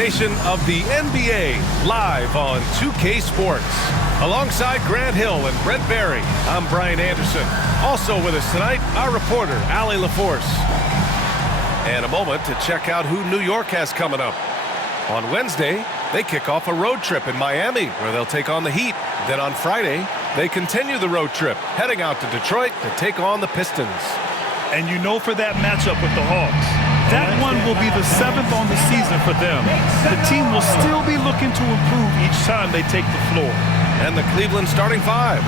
presentation of the NBA live on 2K Sports. Alongside Grant Hill and Brent Barry, I'm Brian Anderson. Also with us tonight, our reporter, Allie LaForce. And a moment to check out who New York has coming up. On Wednesday, they kick off a road trip in Miami, where they'll take on the Heat. Then on Friday, they continue the road trip, heading out to Detroit to take on the Pistons. And you know, for that matchup with the Hawks, that one will be the 7th on the season for them. The team will still be looking to improve each time they take the floor. And the Cleveland starting five.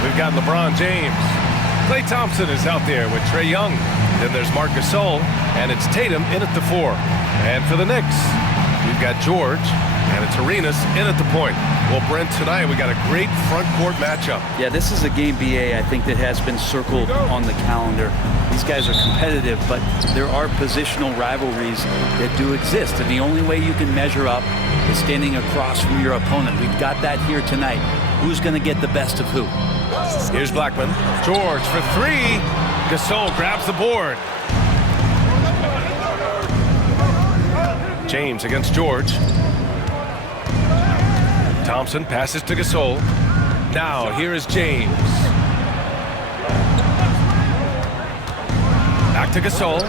We've got LeBron James. Klay Thompson is out there with Trae Young. Then there's Marc Gasol, and it's Tatum in at the 4. And for the Knicks, we've got George, and it's Arenas in at the point. Well, Brent, tonight we got a great front court matchup. Yeah, this is a game, BA, I think, that has been circled on the calendar. These guys are competitive, but there are positional rivalries that do exist, and the only way you can measure up is standing across from your opponent. We've got that here tonight. Who's going to get the best of who? Here's Blackman. George for 3. Gasol grabs the board. James against George. Thompson passes to Gasol. Now here is James. Back to Gasol.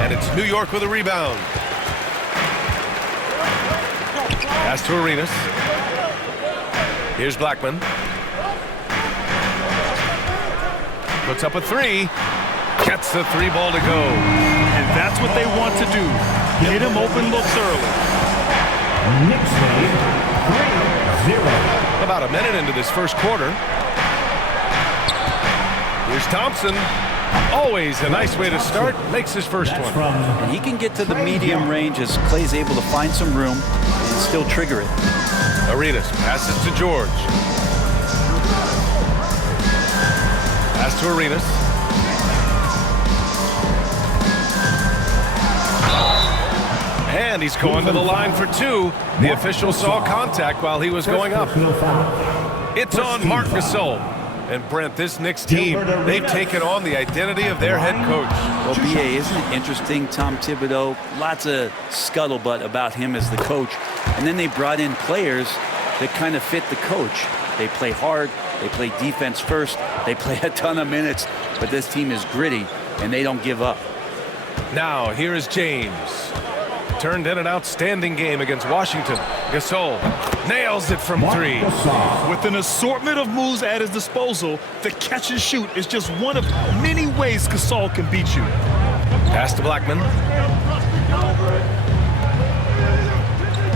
And it's New York with a rebound. Pass to Arenas. Here's Blackman. Puts up a 3. Gets the 3 ball to go. And that's what they want to do. Get him open looks early. Knicks lead 3-0. About a minute into this first quarter. Here's Thompson. Always a nice way to start. Makes his first one. And he can get to the medium range as Klay's able to find some room and still trigger it. Arenas passes to George. Pass to Arenas. And he's going to the line for 2. The official saw contact while he was going up. It's on Marc Gasol. And Brent, this Knicks team, they've taken on the identity of their head coach. Well, BA, isn't it interesting? Tom Thibodeau, lots of scuttlebutt about him as the coach. And then they brought in players that kind of fit the coach. They play hard, they play defense first, they play a ton of minutes, but this team is gritty, and they don't give up. Now, here is James. Turned in an outstanding game against Washington. Gasol nails it from 3. With an assortment of moves at his disposal, the catch and shoot is just one of many ways Gasol can beat you. Pass to Blackman.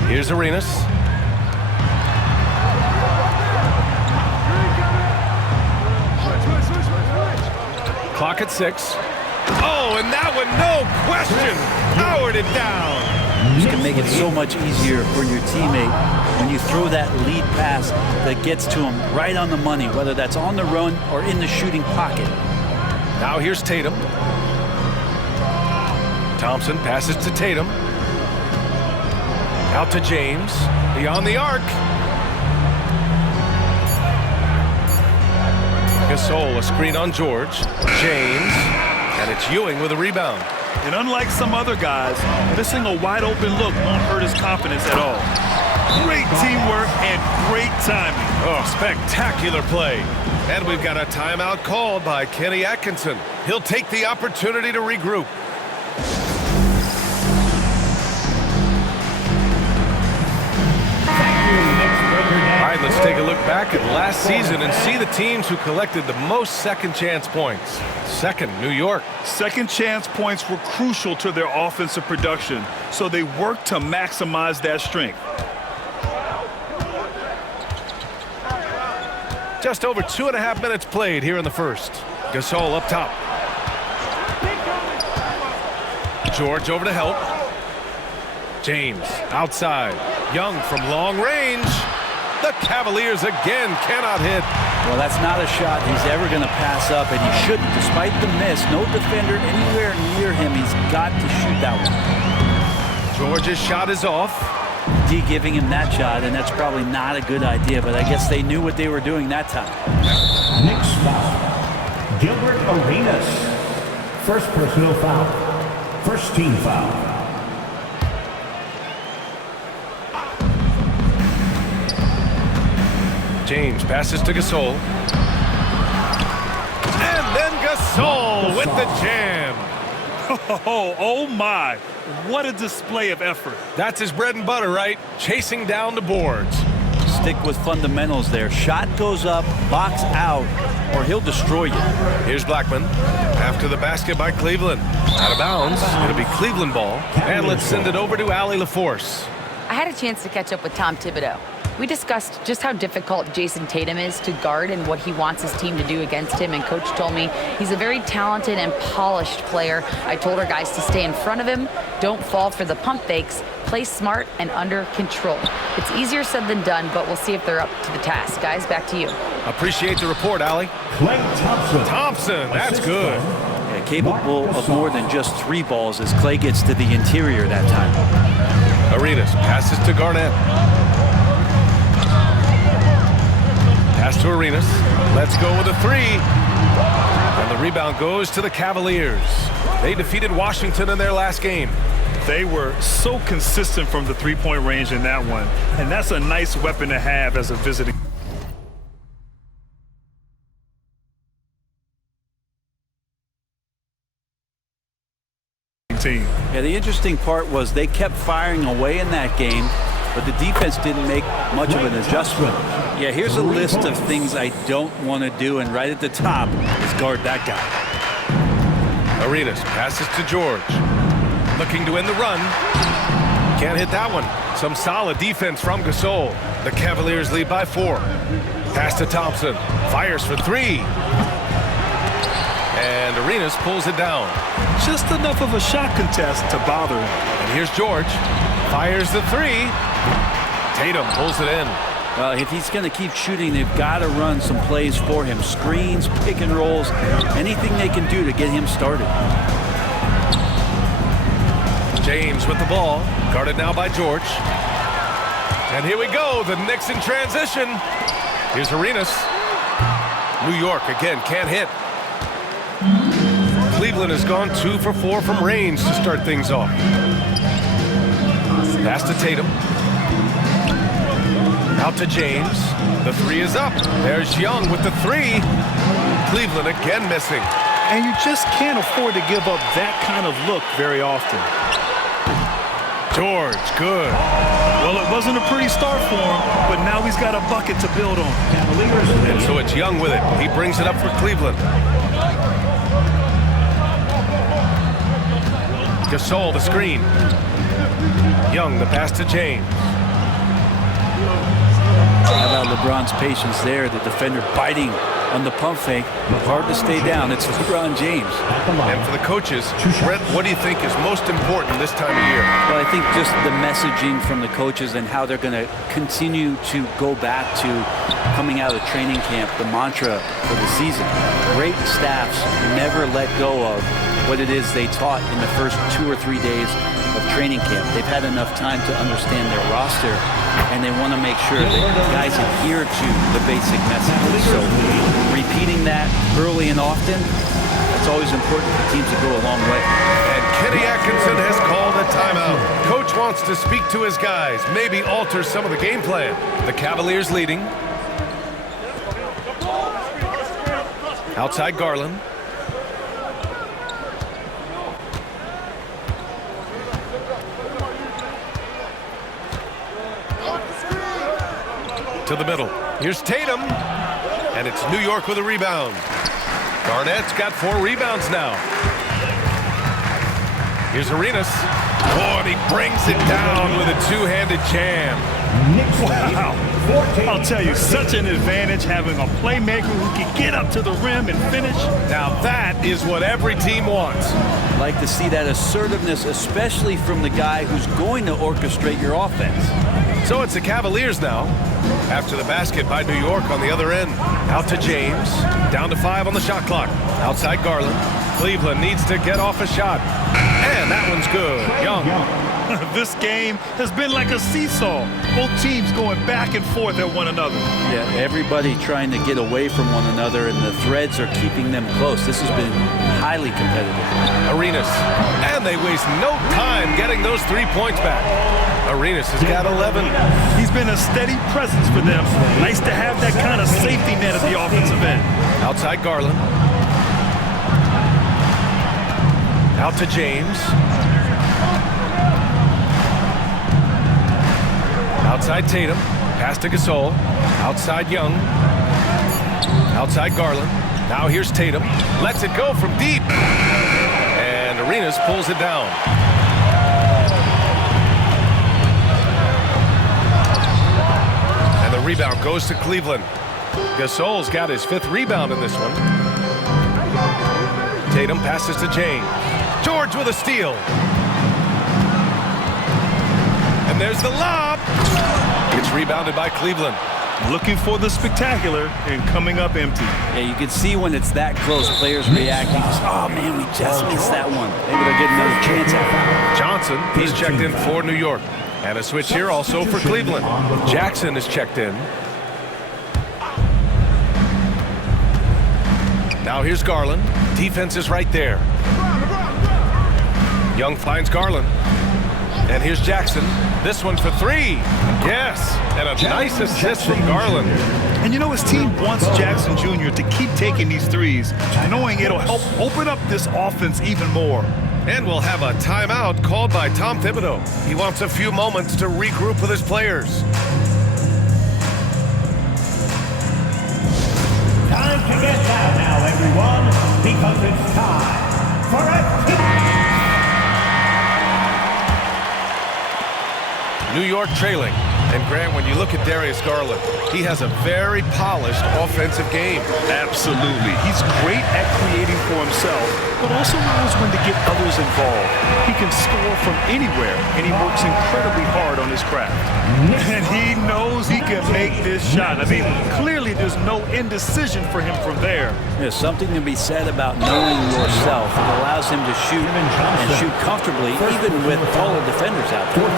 Here's Arenas. Clock at 6. Oh, and that one, no question, powered it down. You can make it so much easier for your teammate when you throw that lead pass that gets to him right on the money, whether that's on the run or in the shooting pocket. Now here's Tatum. Thompson passes to Tatum. Out to James, beyond the arc. Gasol, a screen on George. James, and it's Ewing with a rebound. And unlike some other guys, missing a wide open look won't hurt his confidence at all. Great teamwork and great timing. Oh, spectacular play. And we've got a timeout called by Kenny Atkinson. He'll take the opportunity to regroup. All right, let's take a look back at last season and see the teams who collected the most second chance points. Second, New York. Second chance points were crucial to their offensive production, so they worked to maximize that strength. Just over 2.5 minutes played here in the first. Gasol up top. George over to help. James outside. Young from long range. The Cavaliers again cannot hit. Well, that's not a shot he's ever going to pass up, and he shouldn't. Despite the miss, no defender anywhere near him. He's got to shoot that one. George's shot is off. D giving him that shot, and that's probably not a good idea, but I guess they knew what they were doing that time. Knicks foul. Gilbert Arenas. First personal foul. First team foul. James passes to Gasol. And then Gasol with the jam. Oh my, what a display of effort. That's his bread and butter, right? Chasing down the boards. Stick with fundamentals there. Shot goes up, box out, or he'll destroy you. Here's Blackman. After the basket by Cleveland. Out of bounds. It'll be Cleveland ball. And let's send it over to Allie LaForce. I had a chance to catch up with Tom Thibodeau. We discussed just how difficult Jason Tatum is to guard and what he wants his team to do against him, and Coach told me he's a very talented and polished player. I told our guys to stay in front of him, don't fall for the pump fakes, play smart and under control. It's easier said than done, but we'll see if they're up to the task. Guys, back to you. Appreciate the report, Allie. Klay Thompson. Thompson, that's good. Yeah, capable of more than just 3 balls as Klay gets to the interior that time. Arenas passes to Garnett. Pass to Arenas. Let's go with a 3. And the rebound goes to the Cavaliers. They defeated Washington in their last game. They were so consistent from the three-point range in that one. And that's a nice weapon to have as a visiting team. Yeah, the interesting part was they kept firing away in that game, but the defense didn't make much of an adjustment. Yeah, here's a list of things I don't want to do, and right at the top is guard that guy. Arenas passes to George. Looking to end the run. Can't hit that one. Some solid defense from Gasol. The Cavaliers lead by 4. Pass to Thompson. Fires for 3. And Arenas pulls it down. Just enough of a shot contest to bother him. And here's George. Fires the 3. Tatum pulls it in. Well, if he's going to keep shooting, they've got to run some plays for him. Screens, pick and rolls, anything they can do to get him started. James with the ball. Guarded now by George. And here we go. The Knicks in transition. Here's Arenas. New York again can't hit. Cleveland has gone 2 for 4 from range to start things off. Pass to Tatum. Out to James. The 3 is up. There's Young with the 3. Cleveland again missing. And you just can't afford to give up that kind of look very often. George, good. Well, it wasn't a pretty start for him, but now he's got a bucket to build on. And so it's Young with it. He brings it up for Cleveland. Gasol, the screen. Young, the pass to James. How about LeBron's patience there? The defender biting on the pump fake. Hard to stay down. It's LeBron James. And for the coaches, Brett, what do you think is most important this time of year? Well, I think just the messaging from the coaches and how they're going to continue to go back to coming out of training camp, the mantra for the season. Great staffs never let go of what it is they taught in the first 2 or 3 days of training camp. They've had enough time to understand their roster, and they want to make sure that guys adhere to the basic messages. So repeating that early and often, that's always important for teams to go a long way. And Kenny Atkinson has called a timeout. Coach wants to speak to his guys, maybe alter some of the game plan. The Cavaliers leading. Outside Garland. To the middle. Here's Tatum. And it's New York with a rebound. Garnett's got 4 rebounds now. Here's Arenas. Oh, and he brings it down with a 2-handed jam. Wow. I'll tell you, such an advantage having a playmaker who can get up to the rim and finish. Now that is what every team wants. I'd like to see that assertiveness, especially from the guy who's going to orchestrate your offense. So it's the Cavaliers now. After the basket by New York on the other end. Out to James. Down to 5 on the shot clock. Outside Garland. Cleveland needs to get off a shot. And that one's good. Young. This game has been like a seesaw. Both teams going back and forth at one another. Yeah, everybody trying to get away from one another, and the threads are keeping them close. This has been highly competitive. Arenas, and they waste no time getting those 3 points back. Arenas has got 11. He's been a steady presence for them. Nice to have that kind of safety net at the offensive end. Outside Garland. Out to James. Outside Tatum. Pass to Gasol. Outside Young. Outside Garland. Now here's Tatum. Lets it go from deep. And Arenas pulls it down. And the rebound goes to Cleveland. Gasol's got his 5th rebound in this one. Tatum passes to James. George with a steal. And there's the lob. It's rebounded by Cleveland. Looking for the spectacular and coming up empty. Yeah, you can see when it's that close, players reacting. Oh, man, we just missed that one. Maybe they'll get another chance at it. Johnson, he's checked in for New York. And a switch here also for Cleveland. Jackson is checked in. Now here's Garland. Defense is right there. Young finds Garland. And here's Jackson. This one for 3. Yes. And a nice assist from Garland. And you know, his team wants Jackson Jr. to keep taking these threes, knowing it'll help open up this offense even more. And we'll have a timeout called by Tom Thibodeau. He wants a few moments to regroup with his players. Time to get down now, everyone, because it's time for a New York trailing. And Grant, when you look at Darius Garland, he has a very polished offensive game. Absolutely. He's great at creating for himself, but also knows when to get others involved. He can score from anywhere, and he works incredibly hard on his craft. And he knows he can make this shot. I mean, clearly there's no indecision for him from there. There's something to be said about knowing yourself. It allows him to shoot and shoot comfortably, even with taller defenders out there.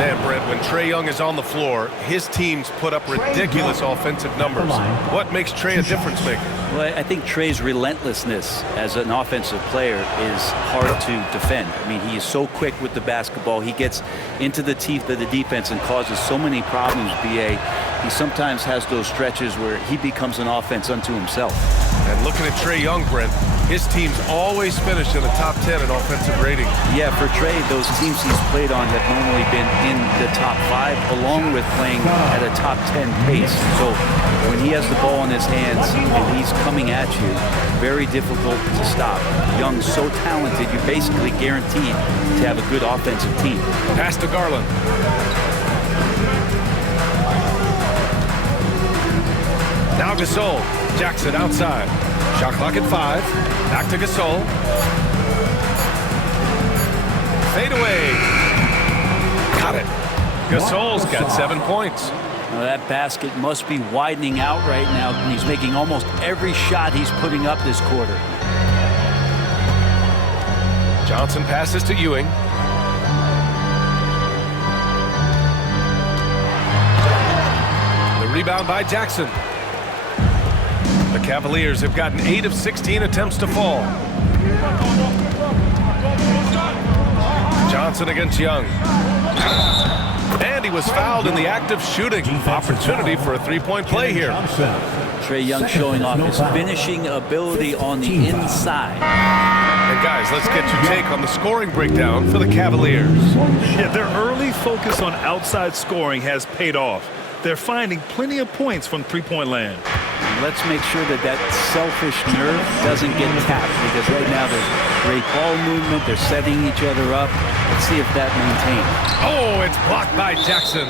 Man, Brent, when Trae Young is on the floor, his teams put up ridiculous offensive numbers. What makes Trae a difference maker? Well, I think Trae's relentlessness as an offensive player is hard to defend. I mean, he is so quick with the basketball. He gets into the teeth of the defense and causes so many problems, B.A. He sometimes has those stretches where he becomes an offense unto himself. And looking at Trae Young, Brent, his teams always finish in the top 10 in offensive rating. Yeah, for Trae, those teams he's played on have normally been in the top 5, along with playing at a top 10 pace. So when he has the ball in his hands and he's coming at you, very difficult to stop. Young's so talented, you're basically guaranteed to have a good offensive team. Pass to Garland. Now Gasol. Jackson outside. Shot clock at 5. Back to Gasol. Fade away. Got it. Gasol's got 7 points. Now that basket must be widening out right now, and he's making almost every shot he's putting up this quarter. Johnson passes to Ewing. The rebound by Jackson. The Cavaliers have gotten 8 of 16 attempts to fall. Johnson against Young. And he was fouled in the act of shooting. Opportunity for a 3-point play here. Trae Young showing off his finishing ability on the inside. And guys, let's get your take on the scoring breakdown for the Cavaliers. Yeah, their early focus on outside scoring has paid off. They're finding plenty of points from three-point land. Let's make sure that that selfish nerve doesn't get tapped, because right now there's great ball movement. They're setting each other up. Let's see if that maintains. Oh, it's blocked by Jackson.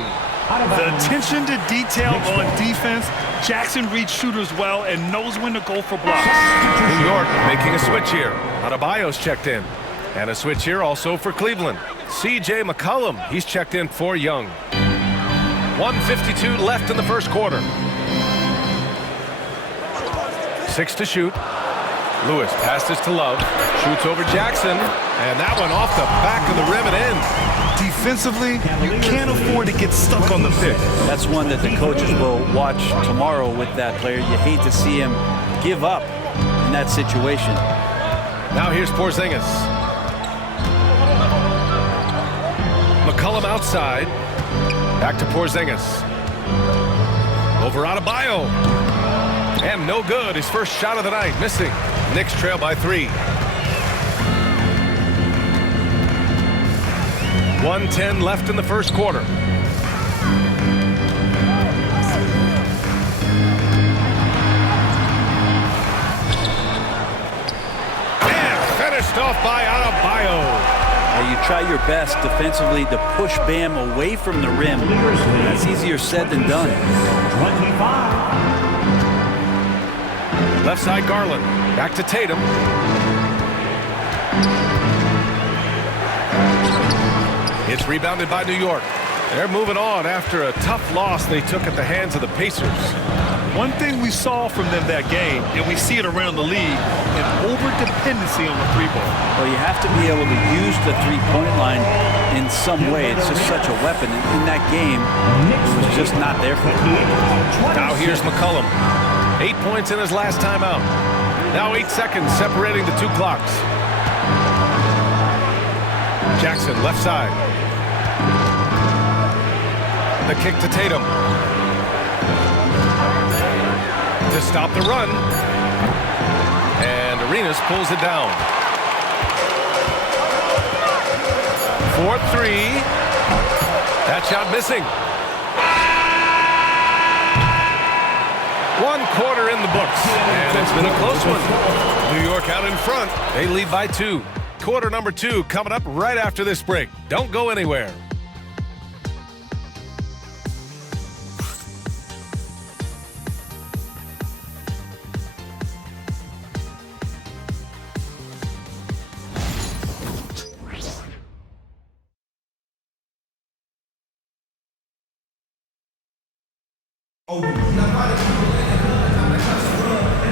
The attention to detail on defense. Jackson reads shooters well and knows when to go for blocks. New York making a switch here. Adebayo's checked in. And a switch here also for Cleveland. C.J. McCollum, he's checked in for Young. 1:52 left in the first quarter. 6 to shoot. Lewis passes to Love. Shoots over Jackson. And that one off the back of the rim and in. defensively, you can't afford to get stuck on the pick. That's one that the coaches will watch tomorrow with that player. You hate to see him give up in that situation. Now here's Porzingis. McCollum outside. Back to Porzingis. Over Adebayo. And no good. His first shot of the night, missing. Knicks trail by 3. 1:10 left in the first quarter. And finished off by Adebayo. You try your best defensively to push Bam away from the rim. That's easier said than done. 25. Left side Garland. Back to Tatum. It's rebounded by New York. They're moving on after a tough loss they took at the hands of the Pacers. One thing we saw from them that game, and we see it around the league, an over-dependency on the 3-ball. Well, you have to be able to use the three-point line in some way. It's just such a weapon. In that game, it was just not there for them. Now here's McCollum. 8 points in his last time out. Now 8 seconds separating the 2 clocks. Jackson, left side. The kick to Tatum. To stop the run. And Arenas pulls it down. 4-3. That shot missing. 1 quarter in the books. And it's been a close one. New York out in front. They lead by 2. Quarter number 2 coming up right after this break. Don't go anywhere.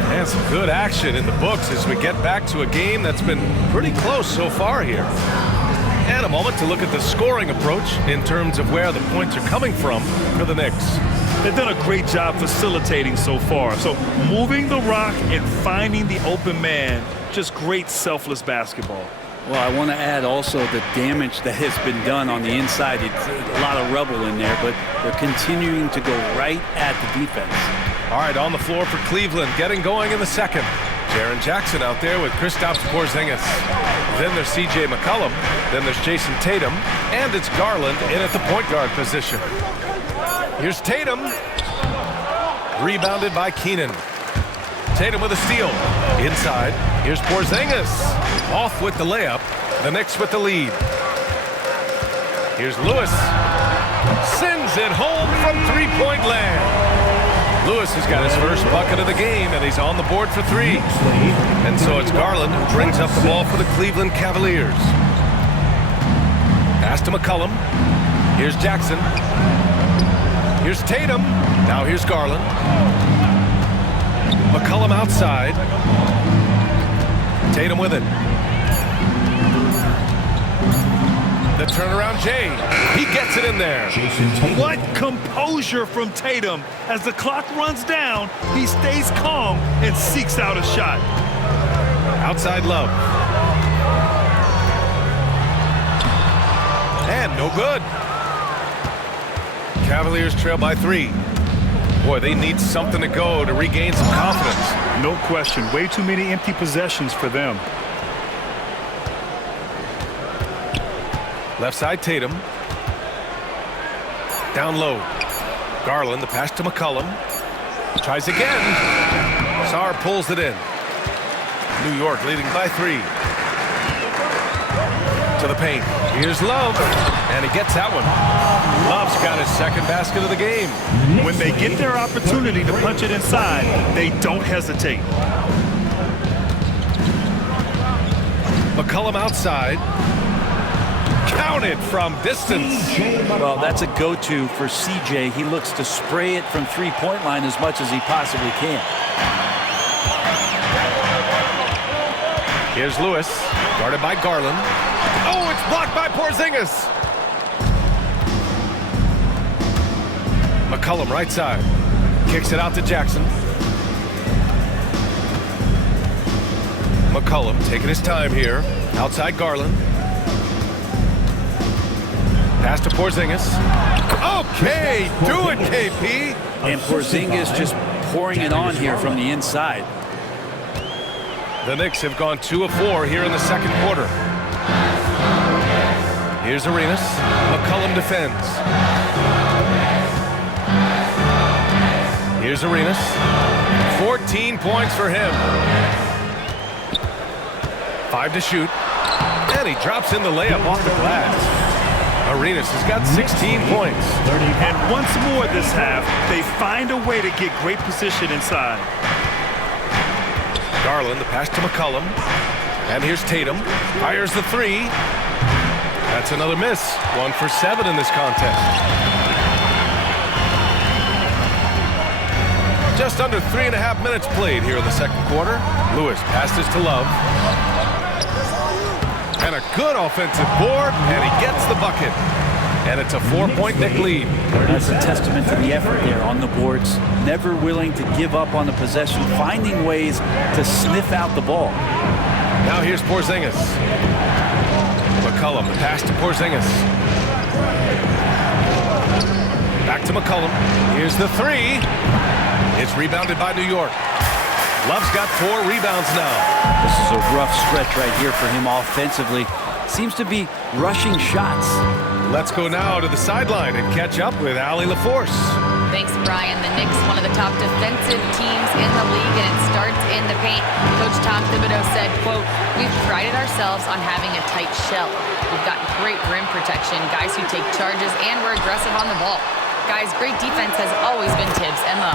And some good action in the books as we get back to a game that's been pretty close so far here. And a moment to look at the scoring approach in terms of where the points are coming from for the Knicks. They've done a great job facilitating so far. So moving the rock and finding the open man, just great selfless basketball. Well, I want to add also the damage that has been done on the inside. It's a lot of rubble in there, but they're continuing to go right at the defense. All right, on the floor for Cleveland, getting going in the second. Jaren Jackson out there with Kristaps Porzingis. Then there's C.J. McCollum. Then there's Jason Tatum. And it's Garland in at the point guard position. Here's Tatum. Rebounded by Keenan. Tatum with a steal. Inside. Here's Porzingis. Off with the layup. The Knicks with the lead. Here's Lewis. Sends it home from three-point land. Lewis has got his first bucket of the game, and he's on the board for 3. And so it's Garland who brings up the ball for the Cleveland Cavaliers. Pass to McCollum. Here's Jackson. Here's Tatum. Now here's Garland. McCollum outside. Tatum with it. The turnaround Jay. He gets it in there. What composure from Tatum. As the clock runs down, he stays calm and seeks out a shot. Outside Love. And no good. Cavaliers trail by 3. Boy, they need something to go to regain some confidence. No question. Way too many empty possessions for them. Left side Tatum. Down low. Garland, the pass to McCollum. Tries again. Sarr pulls it in. New York leading by 3. To the paint. Here's Love. And he gets that one. Love's got his second basket of the game. When they get their opportunity to punch it inside, they don't hesitate. McCollum outside. Counted from distance. Well, that's a go-to for CJ. He looks to spray it from three-point line as much as he possibly can. Here's Lewis, guarded by Garland. Oh, it's blocked by Porzingis. McCollum right side. Kicks it out to Jackson. McCollum taking his time here. Outside Garland. Pass to Porzingis. Okay, do it, KP. And Porzingis just pouring it on here from the inside. The Knicks have gone 2 of 4 here in the second quarter. Here's Arenas. McCollum defends. Here's Arenas. 14 points for him. 5 to shoot. And he drops in the layup off the glass. Arenas has got 16 points. And once more this half, they find a way to get great position inside. Garland, the pass to McCollum. And here's Tatum. Fires the 3. That's another miss. 1 for 7 in this contest. Just under 3.5 minutes played here in the second quarter. Lewis passes to Love. And a good offensive board, and he gets the bucket. And it's a 4-point Knick lead. That's a testament to the effort there on the boards. Never willing to give up on the possession, finding ways to sniff out the ball. Now here's Porzingis. McCollum, the pass to Porzingis. Back to McCollum. Here's the 3. It's rebounded by New York. Love's got 4 rebounds now. This is a rough stretch right here for him offensively. Seems to be rushing shots. Let's go now to the sideline and catch up with Allie LaForce. Thanks, Brian. The Knicks, one of the top defensive teams in the league, and it starts in the paint. Coach Tom Thibodeau said, quote, "We've prided ourselves on having a tight shell. We've got great rim protection, guys who take charges, and we're aggressive on the ball. Guys, great defense has always been Tibbs' MO."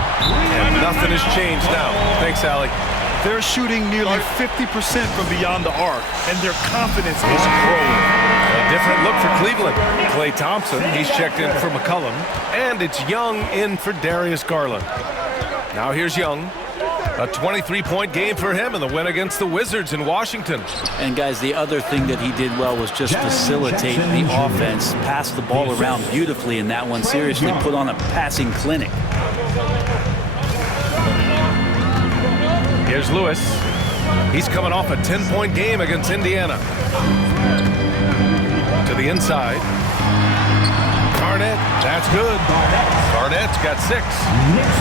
And nothing has changed now. Thanks, Allie. They're shooting nearly 50% from beyond the arc, and their confidence is growing. A different look for Cleveland. Klay Thompson, he's checked in for McCollum. And it's Young in for Darius Garland. Now here's Young. A 23-point game for him in the win against the Wizards in Washington. And guys, the other thing that he did well was just facilitate the offense, pass the ball around beautifully in that one. Seriously put on a passing clinic. Here's Lewis. He's coming off a 10-point game against Indiana. To the inside. Garnett, that's good. Garnett's got 6.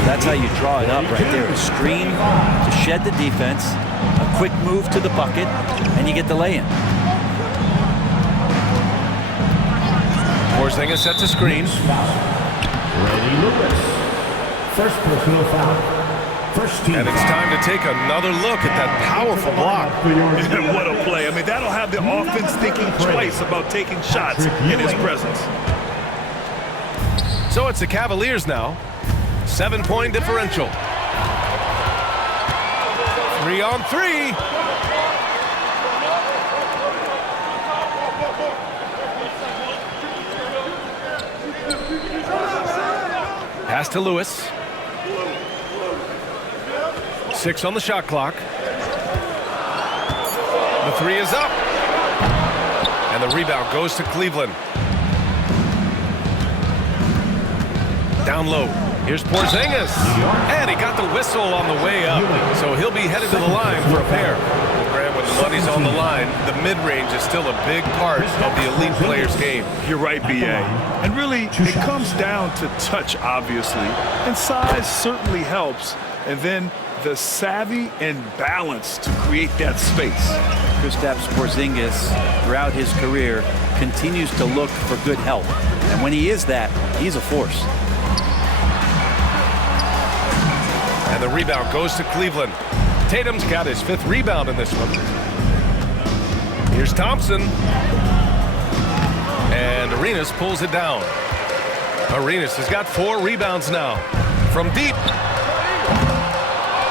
That's how you draw it up right there. A screen to shed the defense, a quick move to the bucket, and you get the lay-in. Porzingis sets a screen. Brady Lewis. First personal foul. First team. And it's time to take another look at that powerful block. And what a play. I mean, that'll have the offense thinking twice about taking shots in his presence. So it's the Cavaliers now. 7-point differential. 3-on-3. Pass to Lewis. 6 on the shot clock. The 3 is up. And the rebound goes to Cleveland. Down low. Here's Porzingis. And he got the whistle on the way up. So he'll be headed to the line for a pair. Grant, when the money's on the line, the mid-range is still a big part of the elite player's game. You're right, B.A. And really, it comes down to touch, obviously. And size certainly helps. And then the savvy and balance to create that space. Kristaps Porzingis, throughout his career, continues to look for good help. And when he is that, he's a force. And the rebound goes to Cleveland. Tatum's got his 5th rebound in this one. Here's Thompson. And Arenas pulls it down. Arenas has got 4 rebounds now. From deep.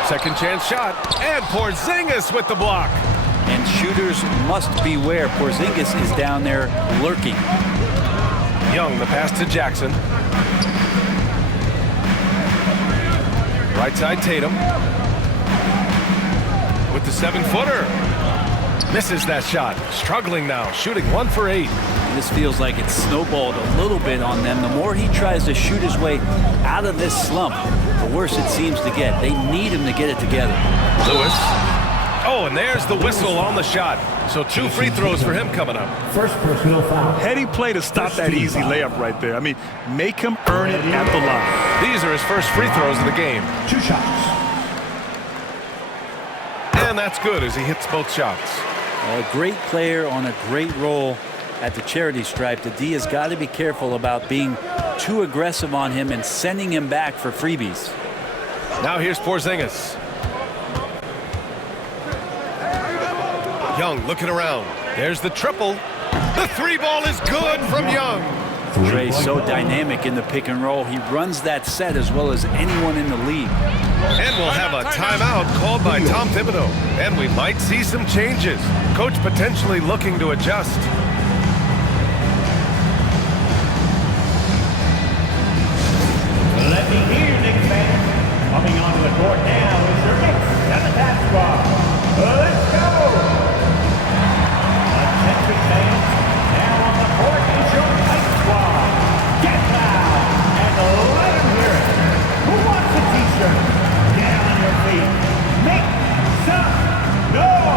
Second chance shot. And Porzingis with the block. And shooters must beware. Porzingis is down there lurking. Young, the pass to Jackson. Right side Tatum. With the 7-footer. Misses that shot. Struggling now, shooting 1 for 8. This feels like it's snowballed a little bit on them. The more he tries to shoot his way out of this slump, the worse it seems to get. They need him to get it together. Lewis. Oh, and there's the whistle on the shot. So 2 free throws for him coming up. First personal foul. Heady play to stop that easy layup right there. I mean, make him earn it at the line. These are his first free throws of the game. 2 shots. And that's good as he hits both shots. A great player on a great role at the charity stripe. The D has got to be careful about being too aggressive on him and sending him back for freebies. Now here's Porzingis. Young looking around. There's the triple. The 3 ball is good from Young. Dre's so dynamic in the pick and roll. He runs that set as well as anyone in the league. And we'll have a timeout called by Tom Thibodeau. And we might see some changes. Coach potentially looking to adjust. Let me hear Knicks fans. Coming onto the court now is your Knicks 7th squad. Let's go! Attention fans, now on the court is your Knight squad. Get loud and let them hear it. Who wants a t-shirt? Get on your feet. Make some noise!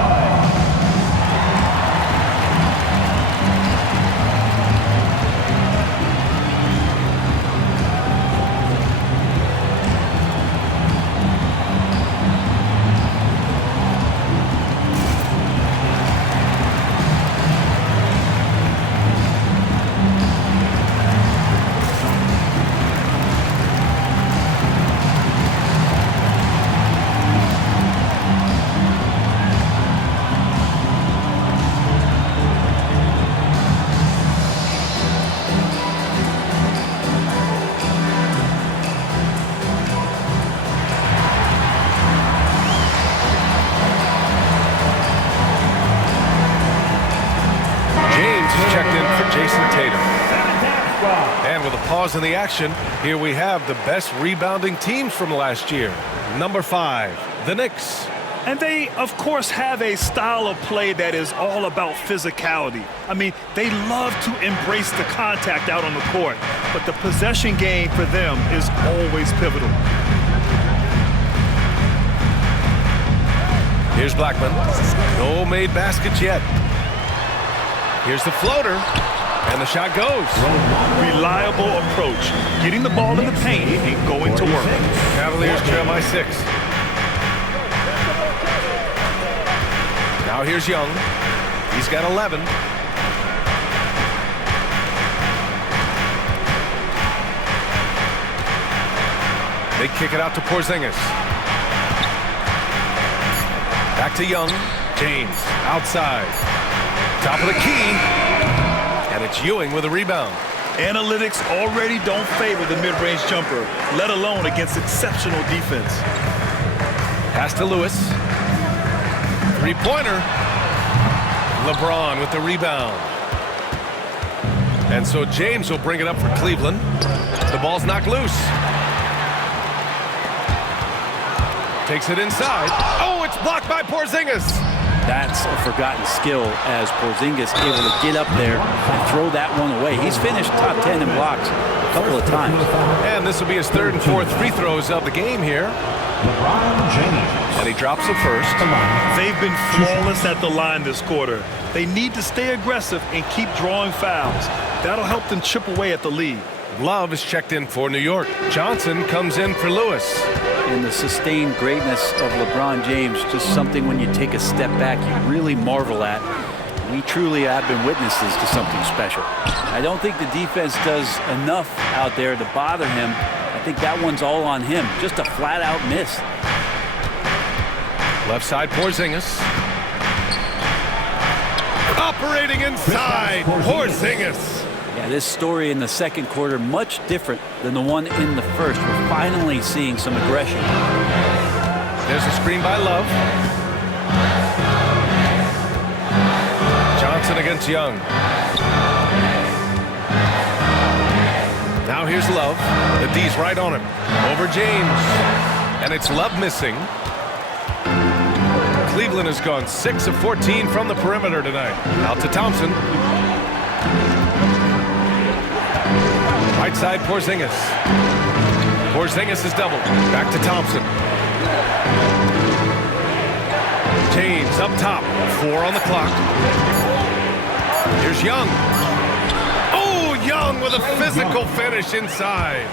In the action, here we have the best rebounding teams from last year. Number 5, the Knicks. And they, of course, have a style of play that is all about physicality. I mean, they love to embrace the contact out on the court, but the possession game for them is always pivotal. Here's Blackman. No made baskets yet. Here's the floater. And the shot goes. Reliable approach. Getting the ball in the paint and going to work. Cavaliers trail by 6. Now here's Young. He's got 11. They kick it out to Porzingis. Back to Young. James outside. Top of the key. And it's Ewing with a rebound. Analytics already don't favor the mid-range jumper, let alone against exceptional defense. Pass to Lewis. 3-pointer. LeBron with the rebound. And so James will bring it up for Cleveland. The ball's knocked loose. Takes it inside. Oh, it's blocked by Porzingis. That's a forgotten skill as Porzingis able to get up there and throw that one away. He's finished top 10 in blocks a couple of times. And this will be his 3rd and 4th free throws of the game here. LeBron James. And he drops the first. They've been flawless at the line this quarter. They need to stay aggressive and keep drawing fouls. That'll help them chip away at the lead. Love is checked in for New York. Johnson comes in for Lewis. And the sustained greatness of LeBron James, just something when you take a step back, you really marvel at. We truly have been witnesses to something special. I don't think the defense does enough out there to bother him. I think that one's all on him. Just a flat-out miss. Left side, Porzingis. Operating inside, Porzingis. Yeah, this story in the second quarter, much different than the one in the first. We're finally seeing some aggression. There's a screen by Love. Johnson against Young. Now here's Love. The D's right on him. Over James. And it's Love missing. Cleveland has gone 6 of 14 from the perimeter tonight. Out to Thompson. Right side, Porzingis. Porzingis is doubled. Back to Thompson. James up top. 4 on the clock. Here's Young. Oh, Young with a physical finish inside.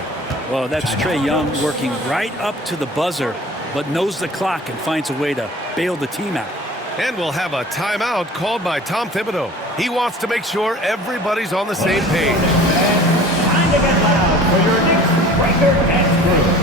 Well, that's Trae Young working right up to the buzzer, but knows the clock and finds a way to bail the team out. And we'll have a timeout called by Tom Thibodeau. He wants to make sure everybody's on the same page. Time to get loud for your next breaker dance group.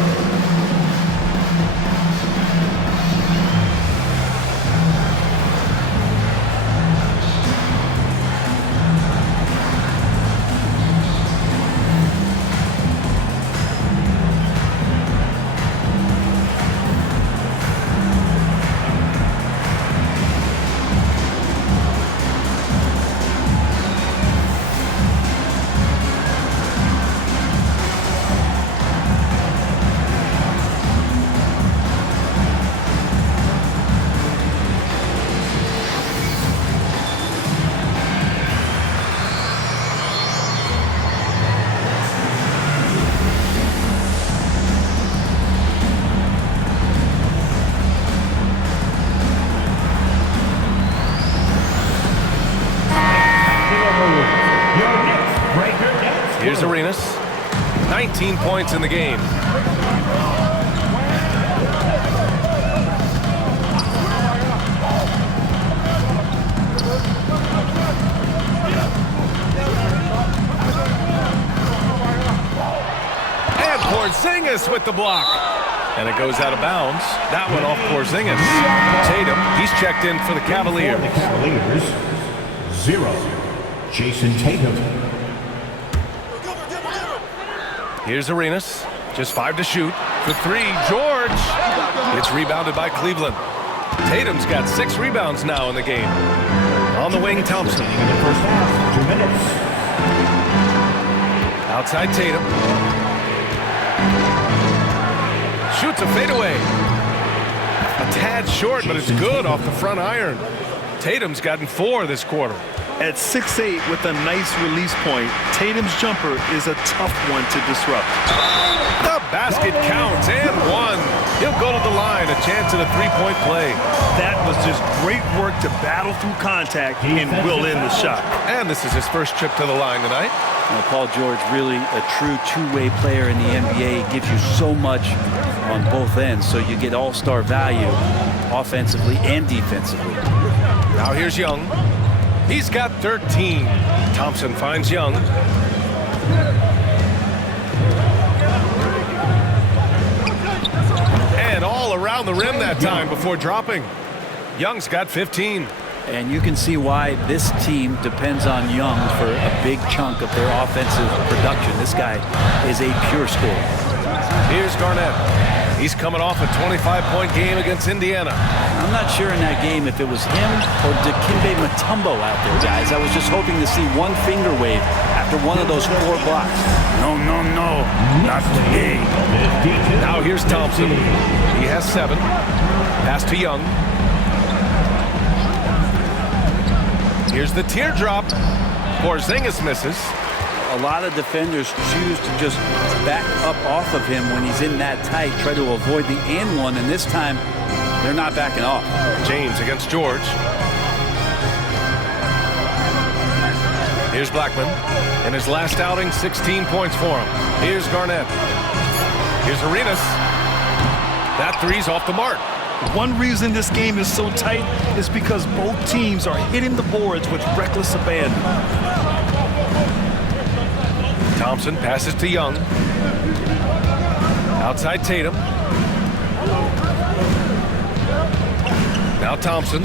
Here's Arenas. 19 points in the game. And Porzingis with the block. And it goes out of bounds. That one off Porzingis. Tatum, he's checked in for the Cavaliers. For the Cavaliers, 0. Jason Tatum. Here's Arenas. Just 5 to shoot. For 3, George. It's rebounded by Cleveland. Tatum's got 6 rebounds now in the game. On the wing, Thompson. In the first half, 2 minutes. Outside Tatum. Shoots a fadeaway. A tad short, but it's good off the front iron. Tatum's gotten 4 this quarter. At 6'8" with a nice release point, Tatum's jumper is a tough one to disrupt. The basket counts, and 1. He'll go to the line, a chance at a 3-point play. That was just great work to battle through contact and will end the shot. And this is his first trip to the line tonight. Well, Paul George, really a true two-way player in the NBA. Gives you so much on both ends, so you get all-star value offensively and defensively. Now here's Young. He's got 13. Thompson finds Young. And all around the rim that time before dropping. Young's got 15. And you can see why this team depends on Young for a big chunk of their offensive production. This guy is a pure scorer. Here's Garnett. He's coming off a 25-point game against Indiana. I'm not sure in that game if it was him or Dikembe Mutombo out there, guys. I was just hoping to see one finger wave after one of those 4 blocks. No, no, no, not today. Now here's Thompson. He has 7. Pass to Young. Here's the teardrop. Porzingis misses. A lot of defenders choose to just back up off of him when he's in that tight, try to avoid the and one, and this time they're not backing off. James against George. Here's Blackman. In his last outing, 16 points for him. Here's Garnett. Here's Arenas. That 3's off the mark. One reason this game is so tight is because both teams are hitting the boards with reckless abandon. Thompson passes to Young. Outside Tatum. Now Thompson.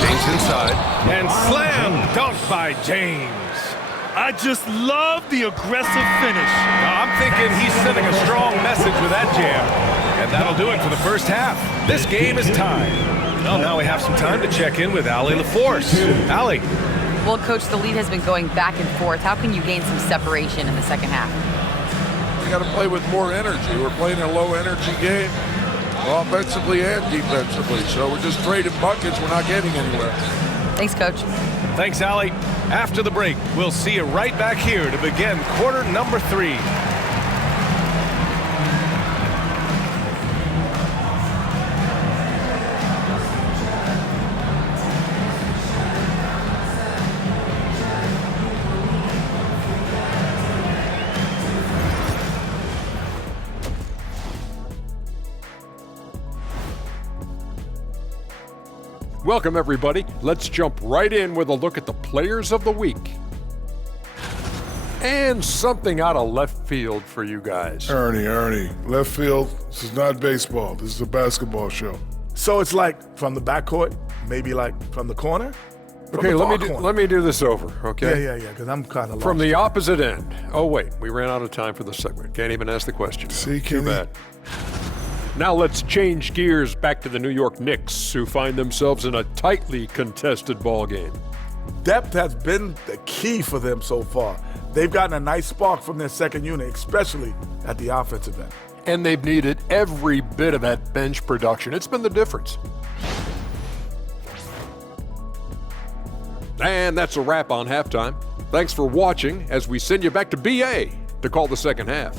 James inside. And slam dunk by James. I just love the aggressive finish. I'm thinking he's sending a strong message with that jam. And that'll do it for the first half. This game is tied. Well, now we have some time to check in with Allie LaForce. Allie. Well, Coach, the lead has been going back and forth. How can you gain some separation in the second half? We got to play with more energy. We're playing a low-energy game. offensively and defensively. So we're just trading buckets. We're not getting anywhere. Thanks, Coach. Thanks, Allie. After the break, we'll see you right back here to begin quarter number 3. Welcome, everybody. Let's jump right in with a look at the players of the week. And something out of left field for you guys. Ernie, left field, this is not baseball. This is a basketball show. So it's like from the backcourt, maybe like from the corner? Okay, let me do this over, okay? Yeah, because I'm kind of lost. From the opposite end. Oh, wait, we ran out of time for the segment. Can't even ask the question. See, Too Kenny? bad. Now let's change gears back to the New York Knicks, who find themselves in a tightly contested ball game. Depth has been the key for them so far. They've gotten a nice spark from their second unit, especially at the offensive end. And they've needed every bit of that bench production. It's been the difference. And that's a wrap on halftime. Thanks for watching as we send you back to BA to call the second half.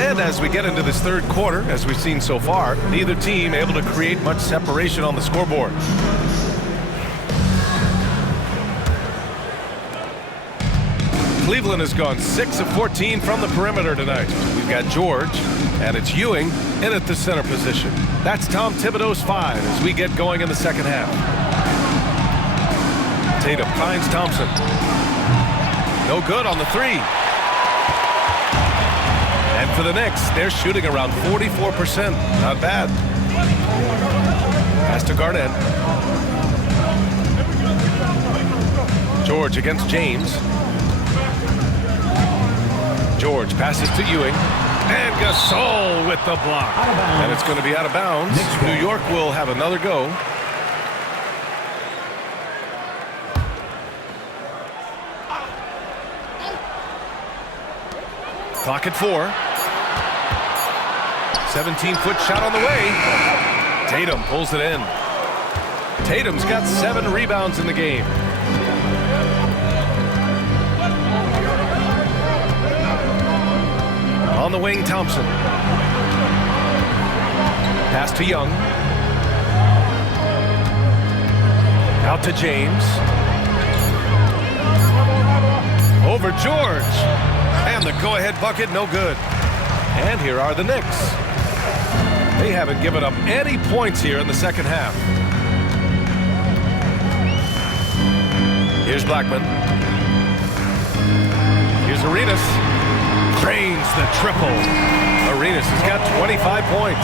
And as we get into this third quarter, as we've seen so far, neither team able to create much separation on the scoreboard. Cleveland has gone 6 of 14 from the perimeter tonight. We've got George, and it's Ewing in at the center position. That's Tom Thibodeau's 5 as we get going in the second half. Tatum finds Thompson. No good on the 3. And for the Knicks, they're shooting around 44%. Not bad. Pass to Garnett. George against James. George passes to Ewing. And Gasol with the block. And it's going to be out of bounds. New York will have another go. Clock at 4. 17-foot shot on the way. Tatum pulls it in. Tatum's got 7 rebounds in the game. On the wing, Thompson. Pass to Young. Out to James. Over George. And the go-ahead bucket, no good. And here are the Knicks. They haven't given up any points here in the second half. Here's Blackman. Here's Arenas. Drains the triple. Arenas has got 25 points.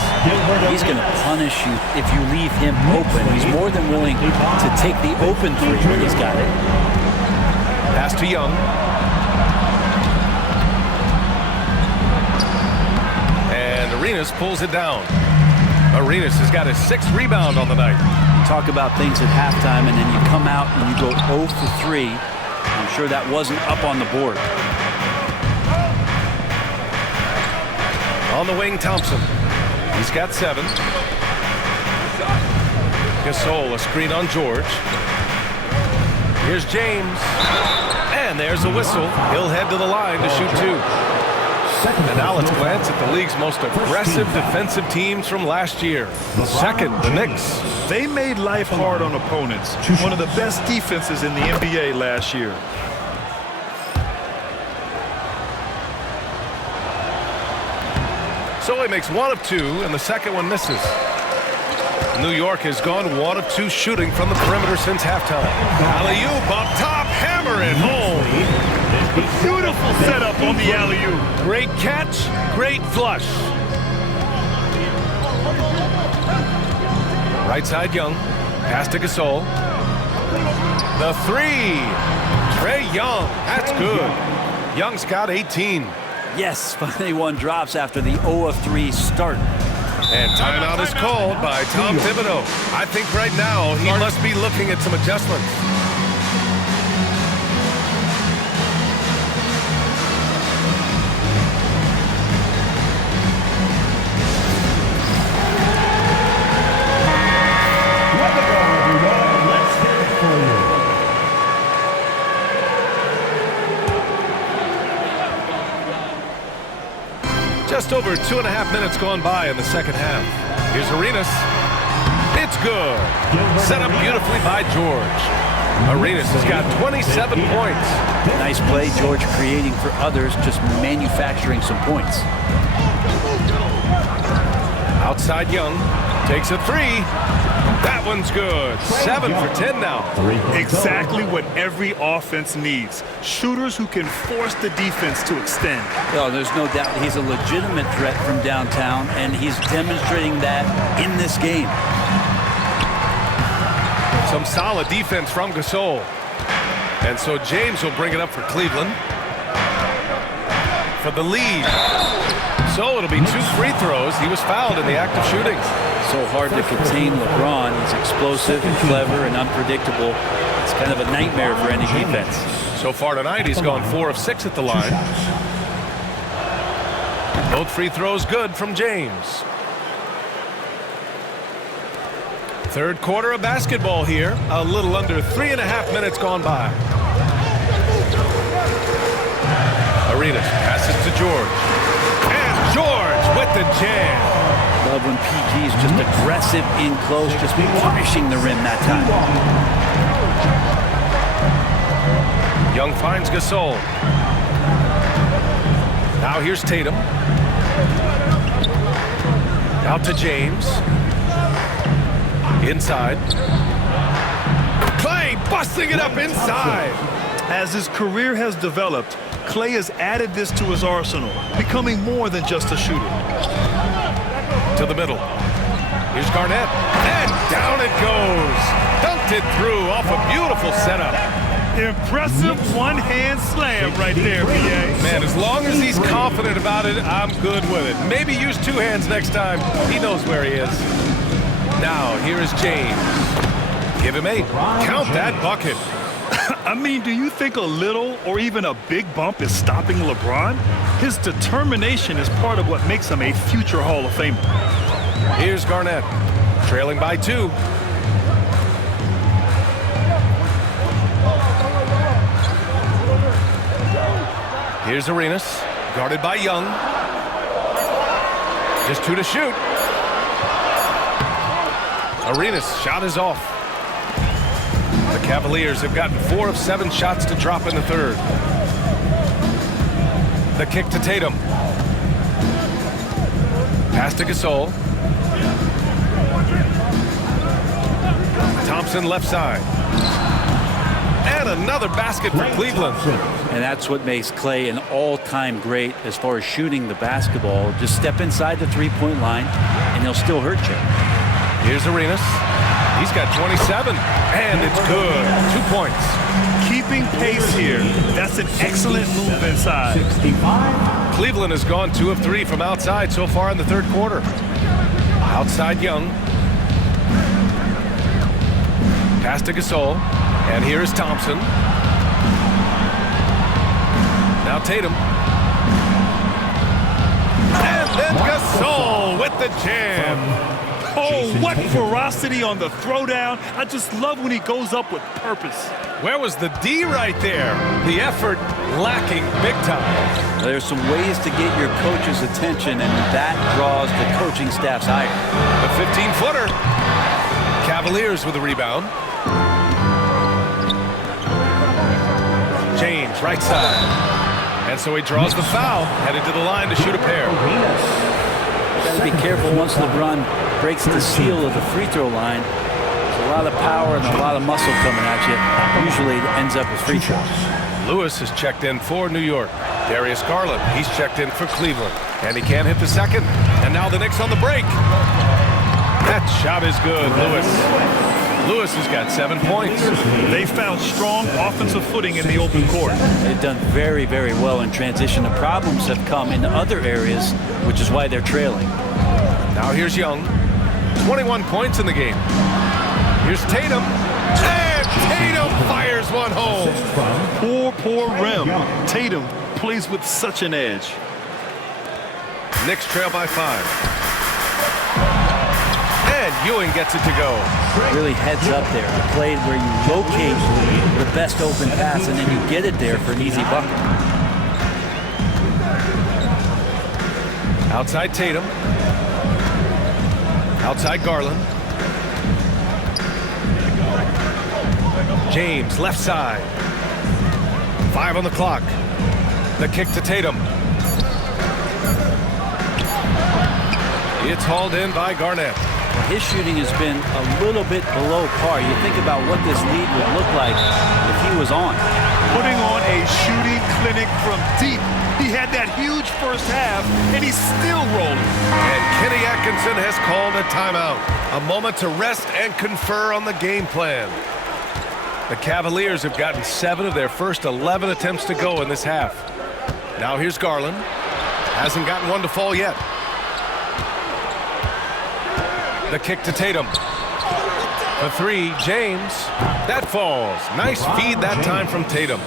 He's going to punish you if you leave him open. He's more than willing to take the open 3 when he's got it. Pass to Young. And Arenas pulls it down. Arenas has got his 6th rebound on the night. Talk about things at halftime, and then you come out and you go 0 for 3. I'm sure that wasn't up on the board. On the wing, Thompson. He's got 7. Gasol, a screen on George. Here's James. And there's a whistle. He'll head to the line to shoot 2. And now let's glance at the league's most aggressive defensive teams from last year. Second, the Knicks. They made life hard on opponents. One of the best defenses in the NBA last year. So he makes 1 of 2, and the second one misses. New York has gone 1 of 2 shooting from the perimeter since halftime. Alley-oop up top, hammer it home. Beautiful setup on the alley-oop. Great catch, great flush. Right side, Young. Pass to Gasol. The 3. Trae Young. That's good. Young's got 18. Yes, finally one drops after the 0 of 3 start. And timeout is called by Tom Thibodeau. I think right now he must be looking at some adjustments. Let's hear it for you. Just over 2.5 minutes gone by in the second half. Here's Arenas. It's good. Set up beautifully by George. Arenas has got 27 points. Nice play, George, creating for others, just manufacturing some points. Outside Young. Takes a three. That one's good. 7 for 10 now. Exactly what every offense needs. Shooters who can force the defense to extend. Well, there's no doubt he's a legitimate threat from downtown, and he's demonstrating that in this game. Some solid defense from Gasol. And so James will bring it up for Cleveland. For the lead. So it'll be 2 free throws. He was fouled in the act of shooting. So hard to contain LeBron. He's explosive and clever and unpredictable. It's kind of a nightmare for any defense. So far tonight, he's gone 4 of 6 at the line. Both free throws good from James. Third quarter of basketball here. A little under 3.5 minutes gone by. Arenas passes to George. And George with the jam. Love when PG's just aggressive in close, just punishing the rim that time. Young finds Gasol. Now here's Tatum. Out to James. Inside. Clay busting it up inside. As his career has developed, Clay has added this to his arsenal, becoming more than just a shooter. To the middle. Here's Garnett. And down it goes. Dunked it through off a beautiful setup. Impressive one-hand slam right there, BA. Man, as long as he's confident about it, I'm good with it. Maybe use 2 hands next time. He knows where he is. Now, here is James. Give him 8. Count that bucket. I mean, do you think a little or even a big bump is stopping LeBron? His determination is part of what makes him a future Hall of Famer. Here's Garnett, trailing by 2. Here's Arenas, guarded by Young. Just 2 to shoot. Arenas' shot is off. The Cavaliers have gotten 4 of 7 shots to drop in the third. The kick to Tatum. Pass to Gasol. Thompson left side. And another basket for Cleveland. And that's what makes Clay an all-time great as far as shooting the basketball. Just step inside the three-point line, and he'll still hurt you. Here's Arenas. He's got 27, and it's good. 2 points. Keeping pace here. That's an excellent move inside. Cleveland has gone 2 of 3 from outside so far in the third quarter. Outside Young. Pass to Gasol. And here is Thompson. Now Tatum. And then Gasol with the jam. Oh, what ferocity on the throwdown. I just love when he goes up with purpose. Where was the D right there? The effort lacking big time. There's some ways to get your coach's attention, and that draws the coaching staff's ire. The 15-footer. Cavaliers with the rebound. James, right side. And so he draws the foul, headed to the line to shoot a pair. Got to be careful once LeBron breaks the seal of the free throw line. There's a lot of power and a lot of muscle coming at you. Usually it ends up with free throws. Lewis has checked in for New York. Darius Garland, he's checked in for Cleveland. And he can't hit the second. And now the Knicks on the break. That shot is good, Lewis. Lewis has got 7 points. They found strong offensive footing in the open court. They've done very, very well in transition. The problems have come in other areas, which is why they're trailing. Now here's Young. 21 points in the game. Here's Tatum. And Tatum fires one home. Poor rim. Tatum plays with such an edge. Knicks trail by 5. And Ewing gets it to go. Really heads up there. A play where you locate the best open pass and then you get it there for an easy bucket. Outside Tatum. Outside Garland. James, left side. 5 on the clock. The kick to Tatum. It's hauled in by Garnett. His shooting has been a little bit below par. You think about what this lead would look like if he was on. Putting on a shooting clinic from deep. He had that huge first half, and he's still rolling. And Kenny Atkinson has called a timeout. A moment to rest and confer on the game plan. The Cavaliers have gotten 7 of their first 11 attempts to go in this half. Now here's Garland. Hasn't gotten one to fall yet. The kick to Tatum. The 3, James. That falls. Nice feed that time from Tatum.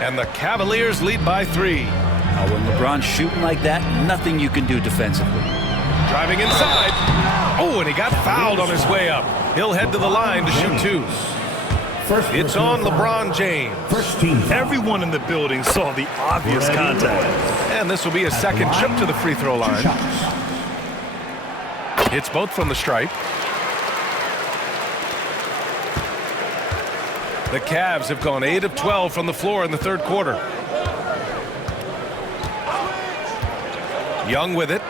And the Cavaliers lead by 3. Now, when LeBron's shooting like that, nothing you can do defensively. Driving inside. Oh, and he got fouled on his way up. He'll head to the line to shoot 2. It's on LeBron James. Everyone in the building saw the obvious contact. And this will be a second trip to the free throw line. It's both from the stripe. The Cavs have gone 8 of 12 from the floor in the third quarter. Young with it.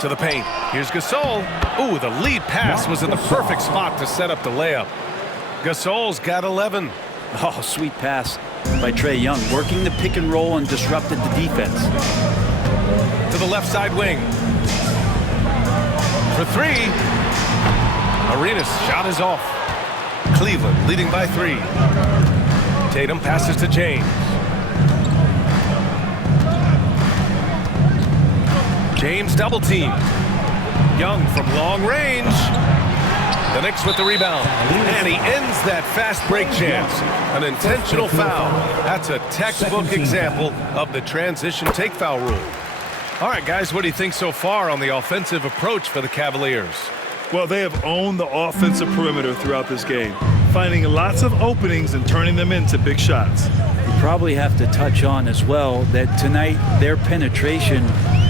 To the paint. Here's Gasol. Ooh, the lead pass was in the perfect spot to set up the layup. Gasol's got 11. Oh, sweet pass by Trae Young, working the pick and roll and disrupted the defense. To the left side wing. For 3. Arenas' shot is off. Cleveland leading by 3. Tatum passes to James. James double team. Young from long range. The Knicks with the rebound. And he ends that fast break chance. An intentional foul. That's a textbook example of the transition take foul rule. All right, guys, what do you think so far on the offensive approach for the Cavaliers? Well, they have owned the offensive perimeter throughout this game, finding lots of openings and turning them into big shots. You probably have to touch on as well that tonight their penetration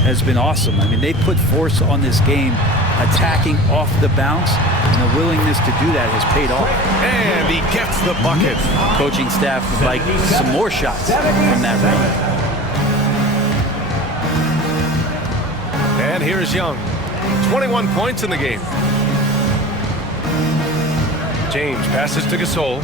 has been awesome. I mean, they put force on this game, attacking off the bounce, and the willingness to do that has paid off. And he gets the bucket. Coaching staff would like some more shots from that range. And here's Young. 21 points in the game. James passes to Gasol.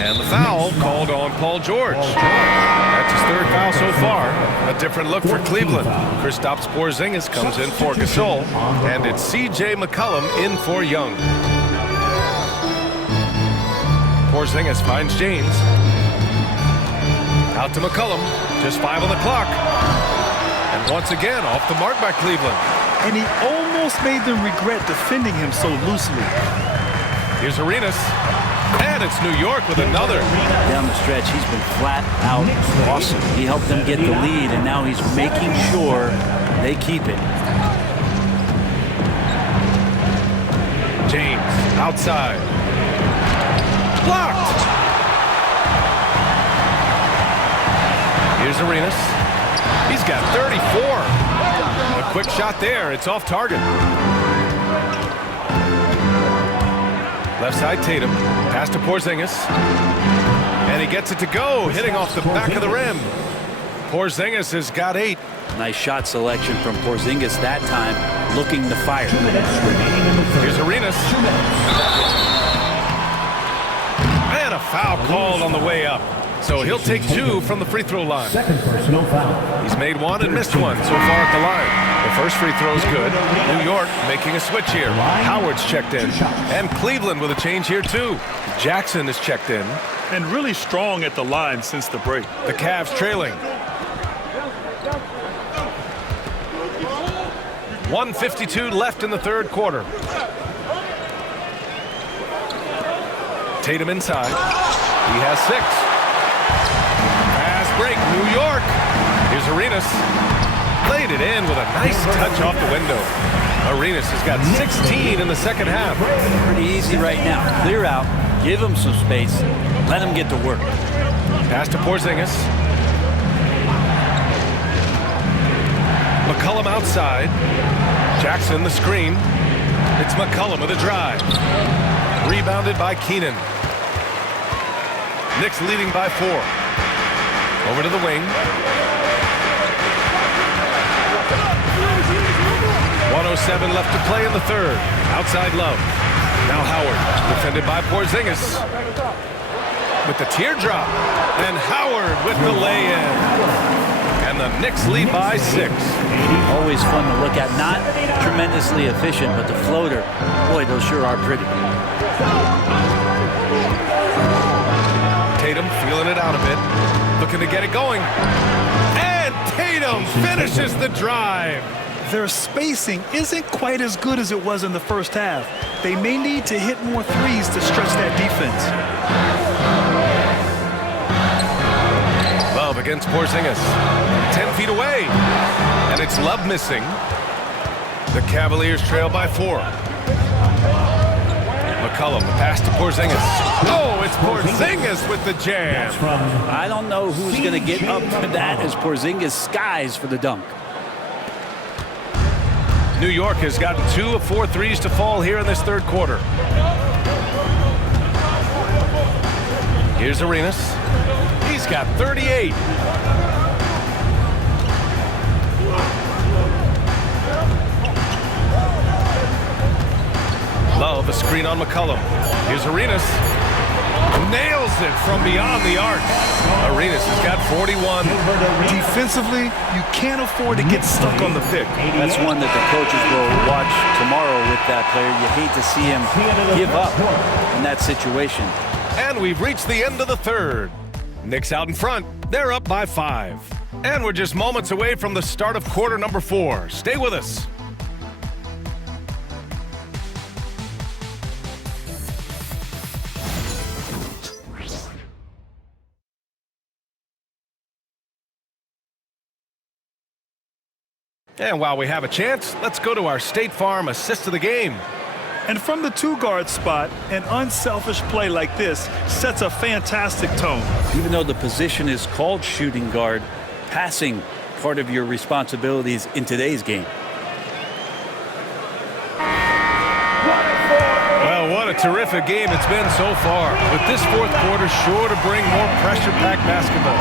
And the foul called on Paul George. That's his 3rd foul so far. A different look for Cleveland. Kristaps Porzingis comes in for Gasol. And it's C.J. McCollum in for Young. Porzingis finds James. Out to McCollum. Just 5 on the clock. And once again, off the mark by Cleveland. And he almost made them regret defending him so loosely. Here's Arenas. And it's New York with another. Down the stretch, he's been flat out awesome. He helped them get the lead, and now he's making sure they keep it. James, outside. Blocked. Here's Arenas. He's got 34. A quick shot there. It's off target. Left side Tatum. Pass to Porzingis. And he gets it to go, hitting off the back of the rim. Porzingis has got 8. Nice shot selection from Porzingis that time, looking to fire. Here's Arenas. And a foul called on the way up. So he'll take 2 from the free throw line. He's made 1 and missed 1 so far at the line. The first free throw is good. New York making a switch here. Howard's checked in. And Cleveland with a change here too. Jackson is checked in. And really strong at the line since the break. The Cavs trailing. 1:52 left in the third quarter. Tatum inside. He has 6. Pass break, New York. Here's Arenas. Played it in with a nice touch off the window. Arenas has got 16 in the second half. Pretty easy right now. Clear out, give him some space, let him get to work. Pass to Porzingis. McCollum outside. Jackson the screen. It's McCollum with a drive. Rebounded by Keenan. Knicks leading by 4. Over to the wing. 1:07 left to play in the third. Outside Love. Now Howard, defended by Porzingis. With the teardrop. And Howard with the lay-in. And the Knicks lead by 6. Always fun to look at. Not tremendously efficient, but the floater, boy, those sure are pretty. Tatum feeling it out a bit. Looking to get it going. And Tatum finishes the drive. Their spacing isn't quite as good as it was in the first half. They may need to hit more threes to stretch that defense. Love against Porzingis. 10 feet away. And it's Love missing. The Cavaliers trail by 4. McCollum, the pass to Porzingis. Oh, it's Porzingis with the jam. I don't know who's going to get up to that as Porzingis skies for the dunk. New York has gotten 2 of 4 threes to fall here in this third quarter. Here's Arenas. He's got 38. Love a screen on McCollum. Here's Arenas. Nails it from beyond the arc. Arenas has got 41. Defensively, you can't afford to get stuck on the pick. That's one that the coaches will watch tomorrow with that player. You hate to see him give up in that situation. And we've reached the end of the third. Knicks out in front. They're up by 5. And we're just moments away from the start of quarter number 4. Stay with us. And while we have a chance, let's go to our State Farm assist of the game. And from the 2-guard spot, an unselfish play like this sets a fantastic tone. Even though the position is called shooting guard, passing part of your responsibilities in today's game. Well, what a terrific game it's been so far. With this fourth quarter sure to bring more pressure-packed basketball.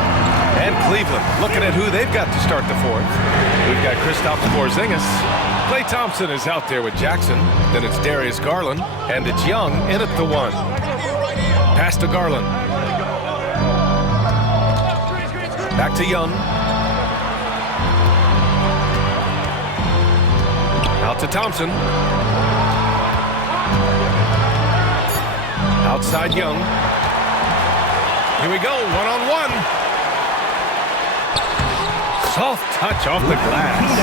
And Cleveland looking at who they've got to start the fourth. We've got Kristaps Porzingis. Klay Thompson is out there with Jackson. Then it's Darius Garland. And it's Young in at the 1. Pass to Garland. Back to Young. Out to Thompson. Outside Young. Here we go, one-on-one. Soft touch off the glass.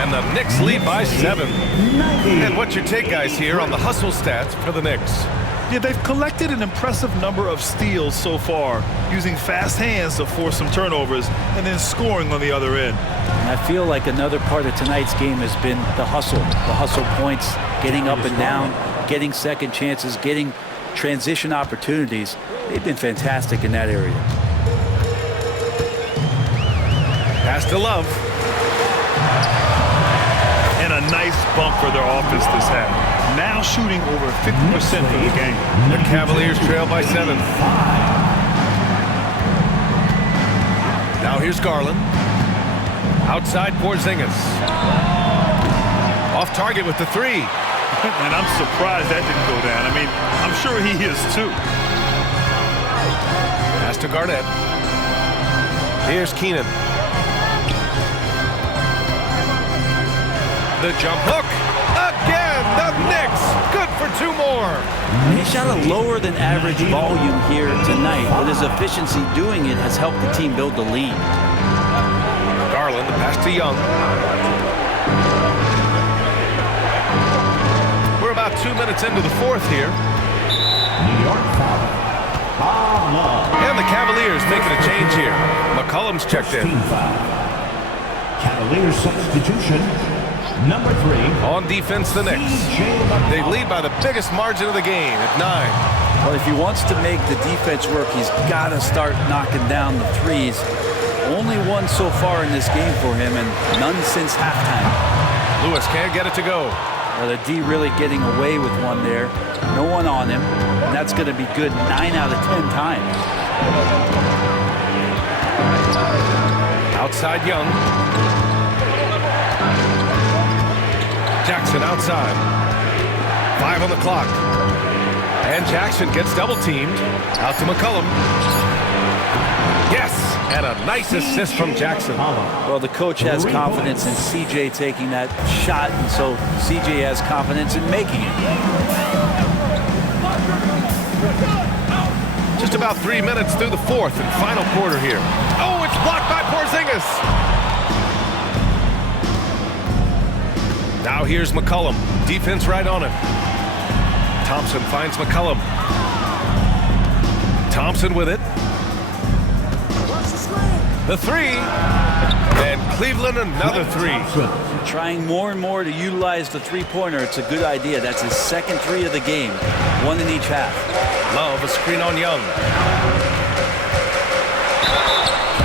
And the Knicks lead by 7. And what's your take, guys, here on the hustle stats for the Knicks? Yeah, they've collected an impressive number of steals so far, using fast hands to force some turnovers and then scoring on the other end. And I feel like another part of tonight's game has been the hustle points, getting up and down, getting second chances, getting transition opportunities. They've been fantastic in that area. Pass to Love. And a nice bump for their offense this half. Now shooting over 50% for the game. The Cavaliers trail by 7. Now here's Garland. Outside Porzingis. Off target with the 3. And I'm surprised that didn't go down. I mean, I'm sure he is too. Pass to Garnett. Here's Keenan. The jump hook. Again, the Knicks. Good for 2 more. He shot a lower than average volume here tonight, but his efficiency doing it has helped the team build the lead. Garland, the pass to Young. about 2 minutes into the fourth here. New York foul. And the Cavaliers making a change here. McCollum's checked in. Team foul. Cavaliers substitution. Number 3. On defense, the Knicks. They lead by the biggest margin of the game at 9. Well, if he wants to make the defense work, he's got to start knocking down the threes. Only one so far in this game for him, and none since halftime. Lewis can't get it to go. Well, the D really getting away with one there. No one on him, and that's going to be good 9 out of 10 times. Outside Young. Jackson outside. 5 on the clock. And Jackson gets double teamed. Out to McCollum. Yes! And a nice assist from Jackson. Well, the coach has confidence in CJ taking that shot, and so CJ has confidence in making it. Just about 3 minutes through the fourth and final quarter here. Oh, it's blocked by Porzingis. Now here's McCollum. Defense right on him. Thompson finds McCollum. Thompson with it. The three. And Cleveland another three. Trying more and more to utilize the three-pointer. It's a good idea. That's his second three of the game. One in each half. Love a screen on Young.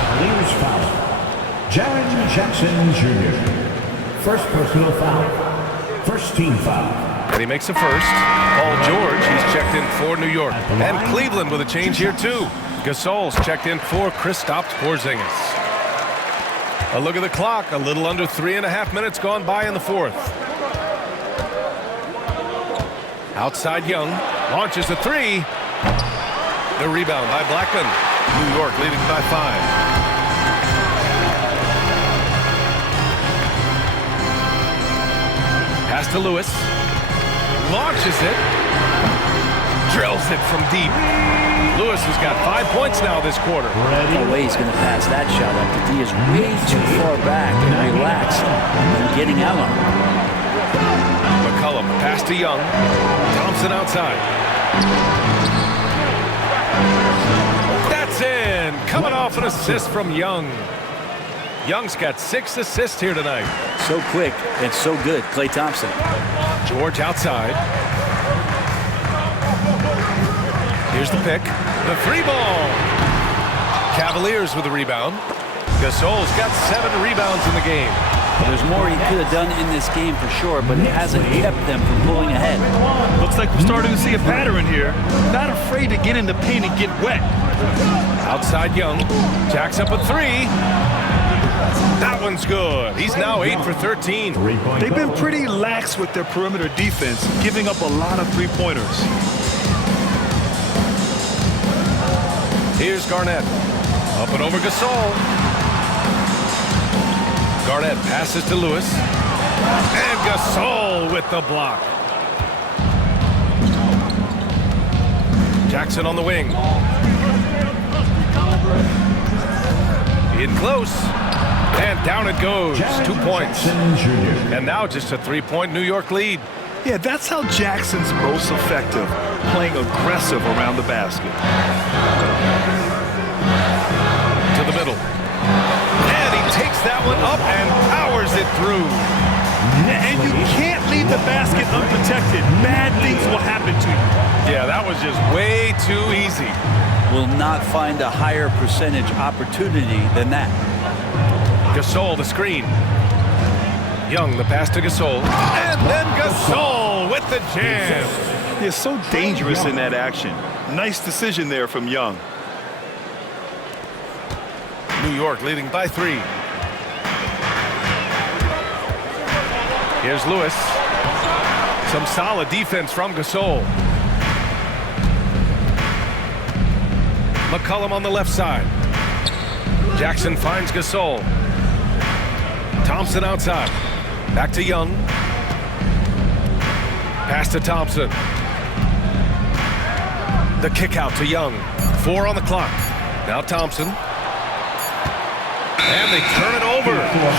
Cavaliers foul. Jaren Jackson Jr. First personal foul. First team foul. And he makes a first. Paul George, he's checked in for New York. And Cleveland with a change here too. Gasol's checked in for Kristaps Porzingis. A look at the clock. A little under 3.5 minutes gone by in the fourth. Outside Young. Launches a three. The rebound by Blackman. New York leading by 5. Pass to Lewis. Launches it. Drills it from deep. Lewis has got 5 points now this quarter. No way he's going to pass that shot up. The D is way too far back and relaxed and getting out on him. McCollum, pass to Young. Thompson outside. That's in. Coming off an assist from Young. Young's got 6 assists here tonight. So quick and so good. Klay Thompson. George outside. Here's the pick. The three ball. Cavaliers with the rebound. Gasol's got 7 rebounds in the game. Well, there's more he could have done in this game for sure, but it hasn't kept them from pulling ahead. Looks like we're starting to see a pattern here. Not afraid to get in the paint and get wet. Outside Young. Jacks up a 3. That one's good. He's now 8 for 13. They've been pretty lax with their perimeter defense, giving up a lot of three-pointers. Here's Garnett. Up and over Gasol. Garnett passes to Lewis. And Gasol with the block. Jackson on the wing. In close. And down it goes. 2 points. And now just a 3-point New York lead. Yeah, that's how Jackson's most effective, playing aggressive around the basket. To the middle. And he takes that one up and powers it through. And you can't leave the basket unprotected. Bad things will happen to you. Yeah, that was just way too easy. Will not find a higher percentage opportunity than that. Gasol, the screen. Young, the pass to Gasol. And then Gasol with the jam. They're so dangerous in that action. Nice decision there from Young. New York leading by 3. Here's Lewis. Some solid defense from Gasol. McCollum on the left side. Jackson finds Gasol. Thompson outside. Back to Young. Pass to Thompson. The kick out to Young. 4 on the clock. Now Thompson. And they turn it over.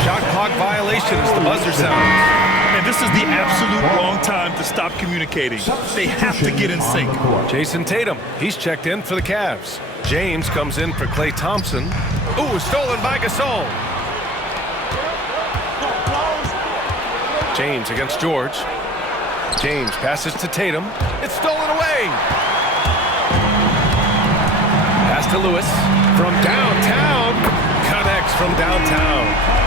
Shot clock violation as the buzzer sounds. And this is the absolute wrong time to stop communicating. They have to get in sync. Jason Tatum, he's checked in for the Cavs. James comes in for Klay Thompson. Ooh, stolen by Gasol. James against George. James passes to Tatum. It's stolen away. Pass to Lewis from downtown. Connects from downtown.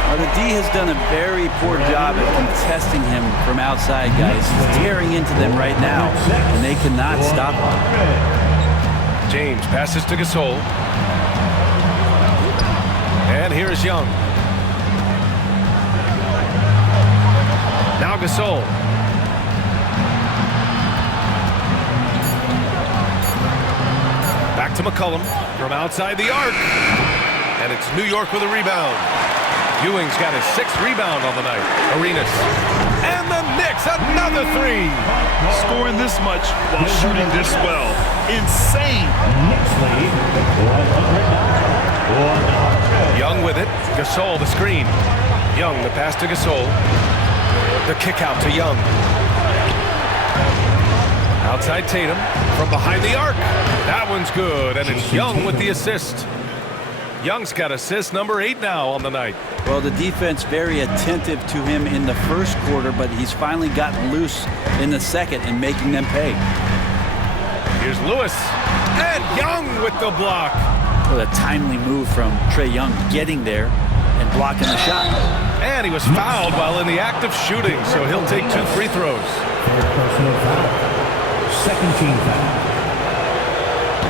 Well, the D has done a very poor job at contesting him from outside, guys. He's tearing into them right now, and they cannot stop him. James passes to Gasol. And here's Young. Now Gasol. Back to McCollum from outside the arc. And it's New York with a rebound. Ewing's got his 6th rebound on the night. Arenas. And the Knicks, another 3. Scoring this much while shooting this well. Insane. Young with it. Gasol the screen. Young the pass to Gasol. The kick out to Young. Outside Tatum from behind the arc. That one's good, and it's Young with the assist. Young's got assist number 8 now on the night. Well, the defense very attentive to him in the first quarter, but he's finally gotten loose in the second and making them pay. Here's Lewis, and Young with the block. What a timely move from Trae Young getting there and blocking the shot. And he was fouled while in the act of shooting, so he'll take 2 free throws. Second team foul.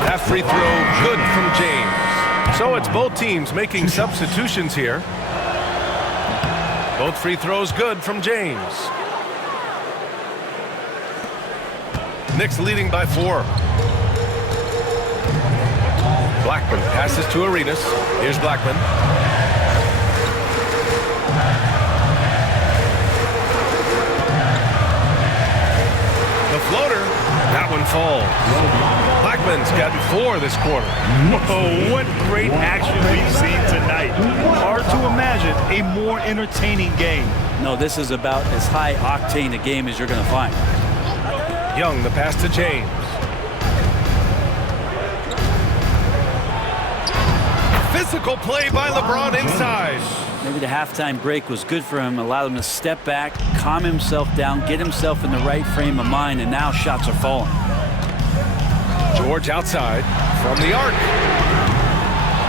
That free throw good from James. So it's both teams making substitutions here. Both free throws good from James. Knicks leading by 4. Blackman passes to Arenas. Here's Blackman. The floater. That one falls. Blackman's gotten 4 this quarter. Oh, what great action we've seen tonight. Hard to imagine a more entertaining game. No, this is about as high octane a game as you're going to find. Young, the pass to James. Physical play by LeBron inside. Maybe the halftime break was good for him, allowed him to step back, calm himself down, get himself in the right frame of mind, and now shots are falling. George outside from the arc.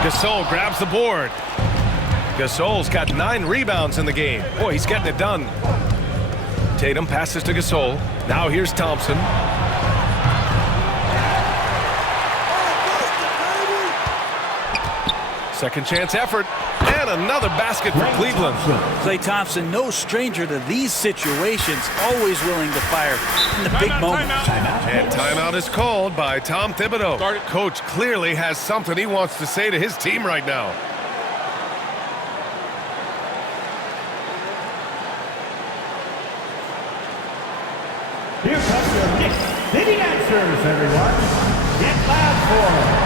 Gasol grabs the board. Gasol's got 9 rebounds in the game. Boy, he's getting it done. Tatum passes to Gasol. Now here's Thompson. Second chance effort. And another basket for Cleveland. Klay Thompson, no stranger to these situations, always willing to fire in the big moments. And timeout is called by Tom Thibodeau. Coach clearly has something he wants to say to his team right now. Here comes your Knicks City answers, everyone. Get loud for them.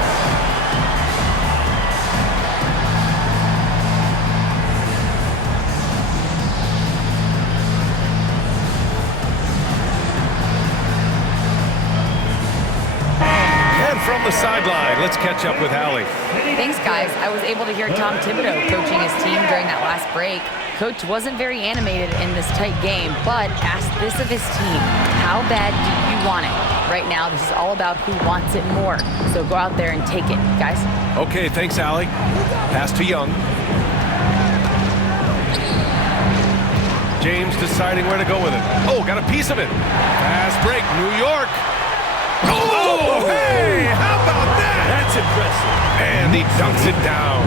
From the sideline, let's catch up with Allie. Thanks, guys. I was able to hear Tom Thibodeau coaching his team during that last break. Coach wasn't very animated in this tight game, but asked this of his team: how bad do you want it? Right now, this is all about who wants it more. So go out there and take it, guys. Okay, thanks, Allie. Pass to Young. James deciding where to go with it. Oh, got a piece of it. Fast break, New York. Oh, hey, how about that? That's impressive. And he dunks it down.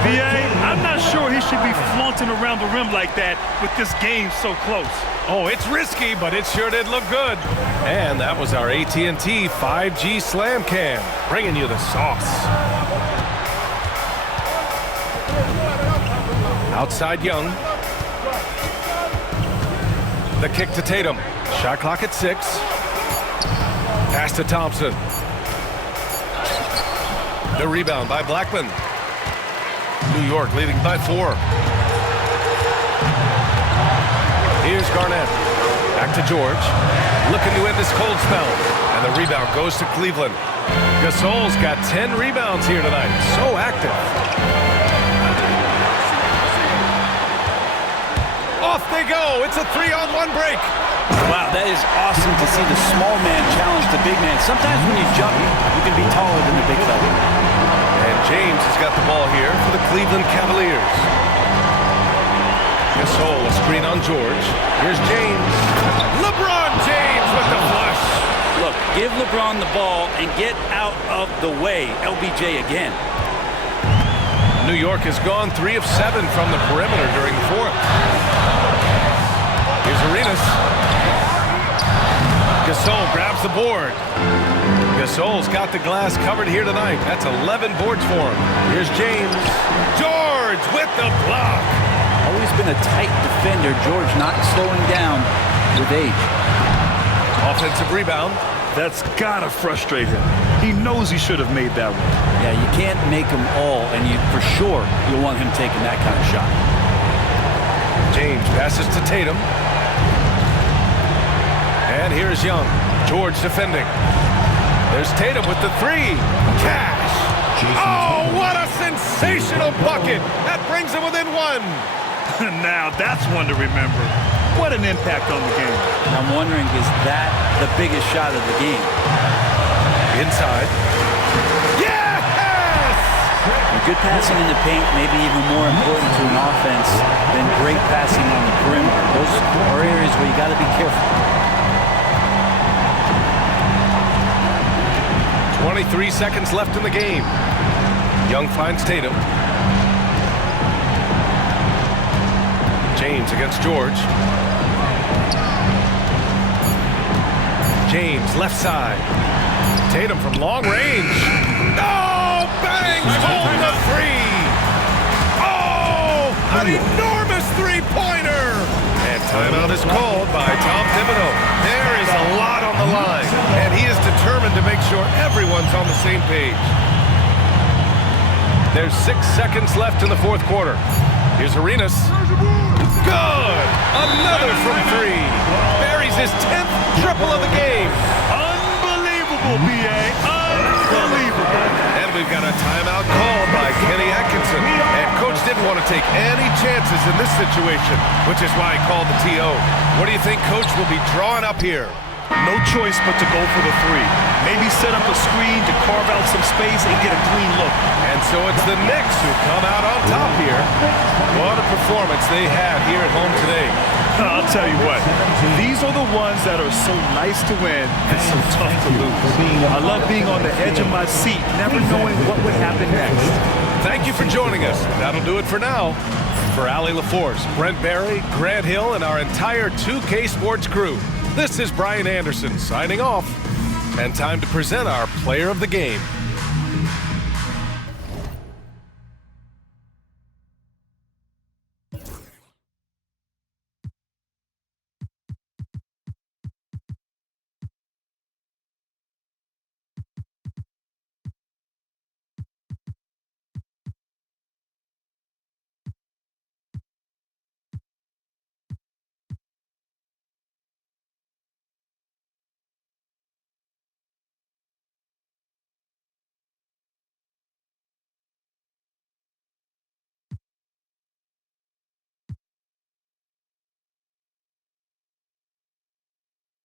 B.A., I'm not sure he should be flaunting around the rim like that with this game so close. Oh, it's risky, but it sure did look good. And that was our AT&T 5G Slam Cam, bringing you the sauce. Outside Young. The kick to Tatum. Shot clock at 6. Pass to Thompson. The rebound by Blackman. New York leading by 4. Here's Garnett. Back to George. Looking to end this cold spell. And the rebound goes to Cleveland. Gasol's got 10 rebounds here tonight. So active. Off they go. It's a 3-on-1 break. Wow, that is awesome to see the small man challenge the big man. Sometimes when you jump, you can be taller than the big fella. And James has got the ball here for the Cleveland Cavaliers. Gasol, a screen on George. Here's James. LeBron James with the flush. Look, give LeBron the ball and get out of the way. LBJ again. New York has gone 3 of 7 from the perimeter during the fourth. Here's Arenas. Gasol grabs the board. Gasol's got the glass covered here tonight. That's 11 boards for him. Here's James. George with the block. Always been a tight defender. George not slowing down with age. Offensive rebound. That's gotta frustrate him. He knows he should have made that one. Yeah, you can't make them all, and for sure you'll want him taking that kind of shot. James passes to Tatum. And here's Young. George defending. There's Tatum with the 3. Cash. Oh, what a sensational bucket. That brings him within 1. Now that's one to remember. What an impact on the game. I'm wondering, is that the biggest shot of the game? Inside. Yes! And good passing in the paint may be even more important to an offense than great passing on the perimeter. Those are areas where you got to be careful. 23 seconds left in the game. Young finds Tatum. James against George. James left side. Tatum from long range. Oh, bangs home the 3. Oh, an enormous three-pointer. And timeout is called by Tom Thibodeau. There is a lot on the line, and he is determined to make sure everyone's on the same page. There's 6 seconds left in the fourth quarter. Here's Arenas. Good! Another from 3. Buries his 10th triple of the game. Unbelievable, B.A. Unbelievable. And we've got a timeout called by Kenny Atkinson. And Coach didn't want to take any chances in this situation, which is why he called the TO. What do you think Coach will be drawing up here? No choice but to go for the 3. Maybe set up a screen to carve out some space and get a clean look. And so it's the Knicks who come out on top here. What a performance they had here at home today. I'll tell you what, these are the ones that are so nice to win and so tough to lose. I love being on the edge of my seat, never knowing what would happen next. Thank you for joining us. That'll do it for now. For Allie LaForce, Brent Barry, Grant Hill, and our entire 2K Sports crew, this is Brian Anderson signing off. And time to present our player of the game.